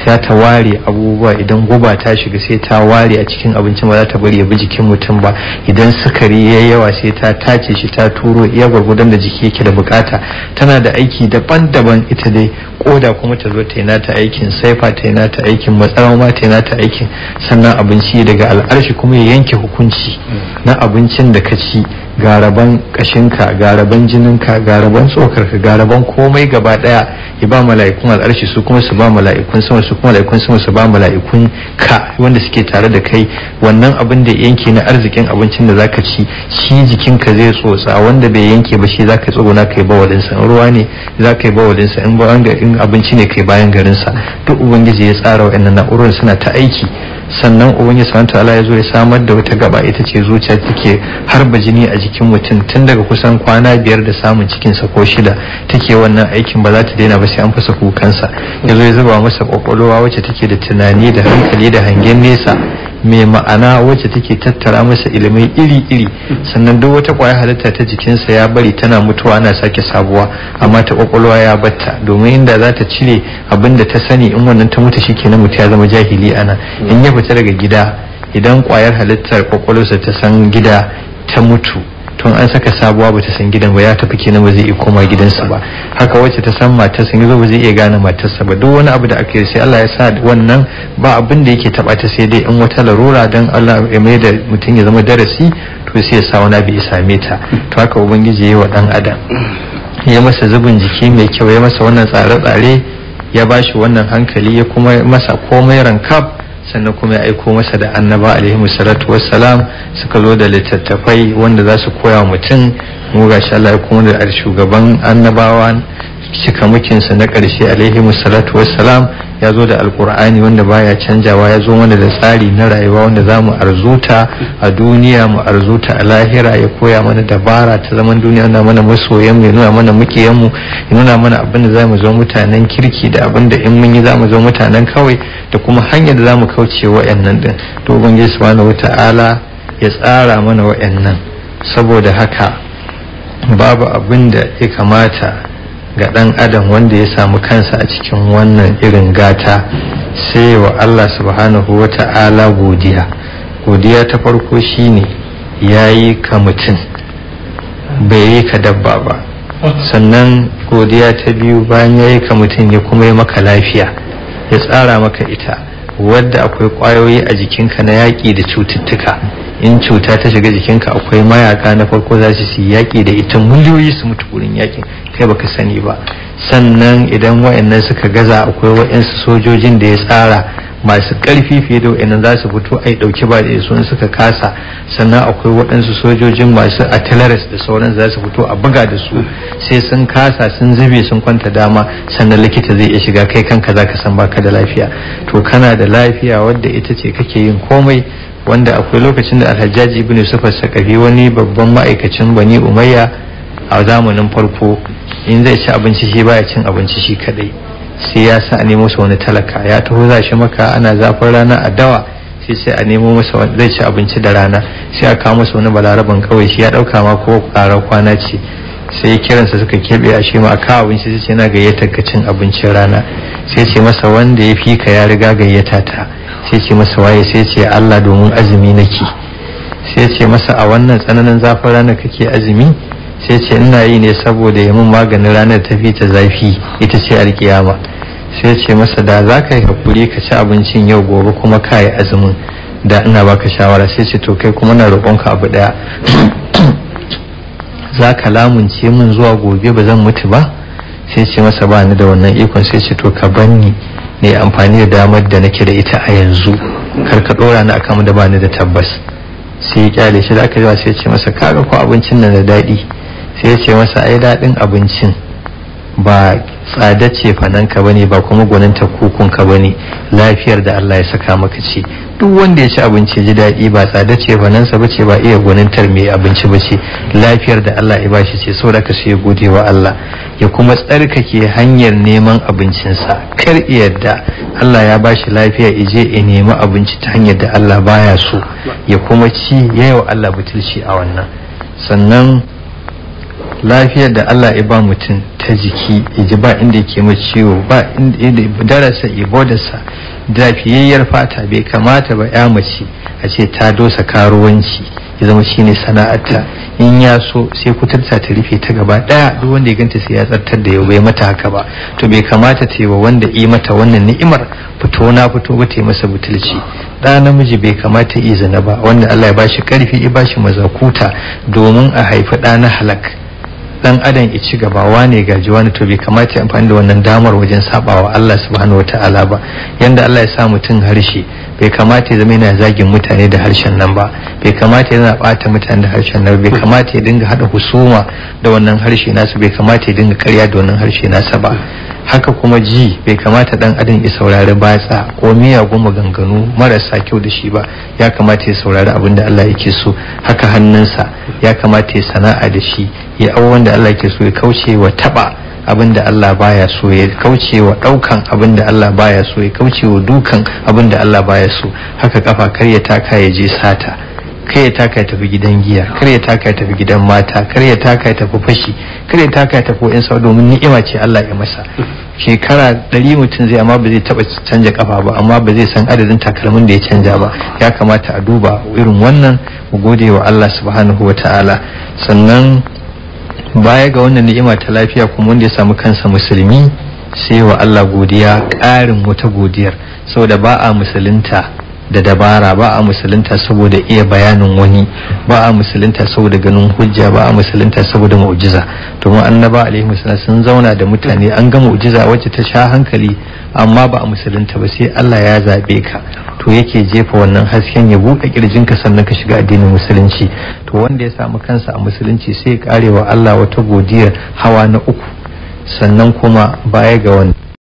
sai ta ware abubuwa, idan guba ta shiga sai ta ware a cikin abincin, ba za ta bari ya bi jikin mutum ba, idan sukari ya yawa sai ta tace shi ta turo iya gwargwadon da jiki yake da bukata. Tana da aiki daban-daban ita dai, koda kuma ta zo ta yi nata aikin, saifa ta yi nata aikin, matsarawa ma ta yi nata aikin, sannan abinci daga al'arshi kuma ya yanke hukunci na abincin da ka ci, ga rabon kashinka, ga rabon jininka, ga rabon tsokarka, ga rabon komai gaba daya, ya ba mala'ikun al'arshi, su kuma su ba mala'ikun sama, su kuma mala'ikun sama su ba mala'ikun ka wanda suke tare da kai. Wannan abin da yanke na arzikin abincin da zaka ci, shi jikinka zai tsotsa, wanda bai yanke ba shi zaka tsoguna kai bawalin sa, ruwa ne zaka yi bawalin sa, in abinci ne kai bayan garin sa. Duk ubangiji ya tsara wa'annan na'urorin suna ta aiki. Sannan ubangiji subhanahu ta'ala ya zo ya samar da wata gaba, ita ce zuciya, take harba jini a jikin mutum tun daga kusan kwana 5 da samun cikinsa ko 6 take wannan aikin, ba za ta daina ba sai an fasa kukansa. Ya zo ya zuba masa kwakwalwa wacce take da tunani da hankali da hangen nesa mai ma'ana, wacce take tattara masa ilimai iri-iri. Sannan duk wata kwaya halitta ta jikinsa ya bari tana mutuwa, ana sake sabuwa, amma ta kwakwalwa ya batta, domin inda za ta cire abin da ta sani, in wannan ta mutu shikenan mutu ya zama jahili. In ya fita daga gida, idan kwayar halittar kwakwalwarsa ta san gida ta mutu, tun an saka sabuwa ba ta san gidan ba, ya tafi kenan ba zai iya koma gidansa ba. Haka wacce ta san matarsa yazo ba zai iya gane matarsa ba. Duk wani abu da aka yi sai Allah ya sa wannan ba abin da yake taba ta, sai dai in wata larura dan Allah ya mai da mutum ya zama darasi, to sai ya sa wani abu ya same ta. To haka ubangiji ya yi wa dan adam, ya masa zubin jiki mai kyau, ya masa wannan tsare-tsare, ya bashi wannan hankali, ya kuma masa komai rankab. Sannan kuma ya aiko masa da annaba alaihi salatu wassalam, suka zo da littattafai wanda za su koya mutum. Mu gashi Allah ya kuma da shugaban annabawa, cikamakinsa na ƙarshe alaihi salatu wassalam, ya zo da alkur'ani wanda baya canjawa, ya zo mana da tsari na rayuwa wanda za mu arzuta a duniya, mu arzuta a lahira, ya koya mana dabara ta zaman duniya, nuna mana masoyanmu, ya nuna mana mukiyanmu, ya nuna mana abin da za mu zo mutanen kirki da abin da in mun yi za mu zo mutanen kawai, da kuma hanyar da za mu kauce wa'annan din. To ubangiji subhanahu wata'ala ya tsara mana wa'annan. Saboda haka babu abin da ya kamata ga ɗan adam wanda ya samu kansa a cikin wannan irin gata sai wa Allah subhanahu wa ta'ala godiya ta farko shine yayi ka mutum, bai yi ka dabba ba. Sannan godiya ta biyu, bayan yayi ka mutum ya kuma yi maka lafiya, ya tsara maka ita wadda akwai kwayoyi a jikinka na yaƙi da cututtuka. In cuta ta shiga jikinka akwai mayaka na farko za su yi yaƙi da ita, miliyoyi su mutu wurin yaƙin, kai baka sani ba. Sannan idan wa'annan suka gaza, akwai wa'ansu sojojin da ya tsara masu ƙarfi fiye da wa'annan za su fito ai ɗauki ba da su suka kasa. Sannan akwai waɗansu sojojin masu artilleries da sauran za su fito a buga da su, sai sun kasa sun zube sun kwanta dama, sannan likita zai iya shiga, kai kanka za ka san baka da lafiya. To kana da lafiya wadda ita ce kake yin komai. Wanda akwai lokacin da Alhajjaji ibn Yusuf as-Saqafi, wani babban ma'aikacin Bani Umayya a zamanin farko, in zai ci abinci shi baya cin abinci shi kadai, sai ya sa a nemo masa wani talaka, ya taho za shi maka ana zafin rana a dawa, sai a nemo masa zai ci abinci da rana, sai a kawo masa wani balaraban kawai, shi ya dauka ma ko karar kwana ce, sai kiransa suka kebe a shi ma a kawo abinci, sai ce na gayyatar ka cin abincin rana, sai ce masa wanda ya fi ka ya riga gayyata ta, sai ce masa waye, sai ce Allah, domin azumi nake. Sai ce masa a wannan tsananin zafin ranar kake azumi? Sai ce ina yi ne saboda ya mun maganin ranar tafi ta zafi, ita ce alkiyama. Sai ce masa da za ka yi hakuri ka ci abincin yau gobe kuma ka yi azumin, da ina baka shawara. Sai ce to kai kuma na roƙonka abu daya, za ka lamunce min zuwa gobe ba zan mutu ba? Sai ce masa ba ni da wannan ikon. Sai ce to ka banni ne amfani da damar da nake da ita a yanzu, kar ka dora ni akan da bani da tabbas. Sai ya kyale shi, da aka jiwa sai ya ce masa kaga ko abincin nan da daɗi? Sai ya ce masa ai daɗin abincin ba tsada ce fananka bane, ba kuma gwaninta kukunka bane, lafiyar da Allah ya saka maka ce. Duk wanda ya ci abinci ji daɗi, ba tsada ce fanansa bace, ba iya gwanintar mai abinci bace, lafiyar da Allah ya bashi ce. Saboda ka sai ya gode wa Allah, ya kuma tsarkake hanyar neman abincinsa. Kar yadda Allah ya bashi lafiya ije ya nemi abinci ta hanyar da Allah baya so, ya kuma ci yayi wa Allah butulci a wannan. Sannan lafiyar da Allah ya ba mutum ta jiki, ya ji ba inda yake mai ciwo, ba inda darasa ibodarsa, da fiyayyar fata. Bai kamata ba ya mace a ce ta dosa karuwanci ya zama shine sana'arta. In ya so sai kuturta ta rufe ta gaba daya, duk wanda ya ganta sai ya tsartar da yau, bai mata haka ba. To bai kamata ta yi wa wanda yi mata wannan ni'imar fito na fito ba, ta yi masa butulci. Da namiji bai kamata yi zina ba, wanda Allah ya bashi karfi ya bashi mazakuta domin a haifi ɗa na halak, dan adam ya ci gaba, wane gaji wani. To bai kamata ya amfani da wannan damar wajen sabawa Allah subhanahu wataala ba. Yanda Allah ya sa mutum harshe, bai kamata ya zama yana zagin mutane da harshen nan ba, bai kamata yana bata mutane da harshen nan, bai kamata ya dinga hada husuma da wannan harshe nasa, bai kamata ya dinga karya da wannan harshe nasa ba. Haka kuma ji, bai kamata dan adam ya saurari batsa ko miyagun maganganu marasa kyau da shi ba, ya kamata ya saurari abin da Allah yake so. Haka hannunsa ya kamata ya sana'a da shi, ya au wanda Allah yake so, ya kauce wa taba abin da Allah baya so, ya kauce wa daukan abin da Allah baya so, ya kauce wa dukan abin da Allah baya so. Haka kafa kar ya taka ya je sata, kar ya taka ya tafi gidan giya, kar ya taka ya tafi gidan mata, kar ya taka ya tafi fashi, kar ya taka ya tafi wa'in sau, domin ni'ima ce Allah ya masa. Shekara 100 mutum zai, amma ba zai taba canja kafa ba, amma ba zai san adadin takalmin da ya canja ba. Ya kamata a duba irin wannan, mu gode wa Allah subhanahu wataala. Sannan baya ga wannan ni'ima ta lafiya, kuma wanda ya samu kansa musulmi, sai wa Allah godiya, ƙarin wata godiyar. Saboda ba a musulunta da dabara, ba a musulunta saboda iya bayanin wani, ba a musulunta saboda ganin hujja, ba a musulunta saboda mu'jiza. Domin annaba alaihi wasallam sun zauna da mutane, an ga mu'jiza wacce ta sha hankali, amma ba a musulunta ba. Sai Allah ya zabe ka, to yake jefa wannan hasken ya buɗe kirjinka, sannan ka shiga addinin musulunci. To wanda ya samu kansa a musulunci sai ya karewa Allah wata godiyar hawa na uku. Sannan kuma baya ga wannan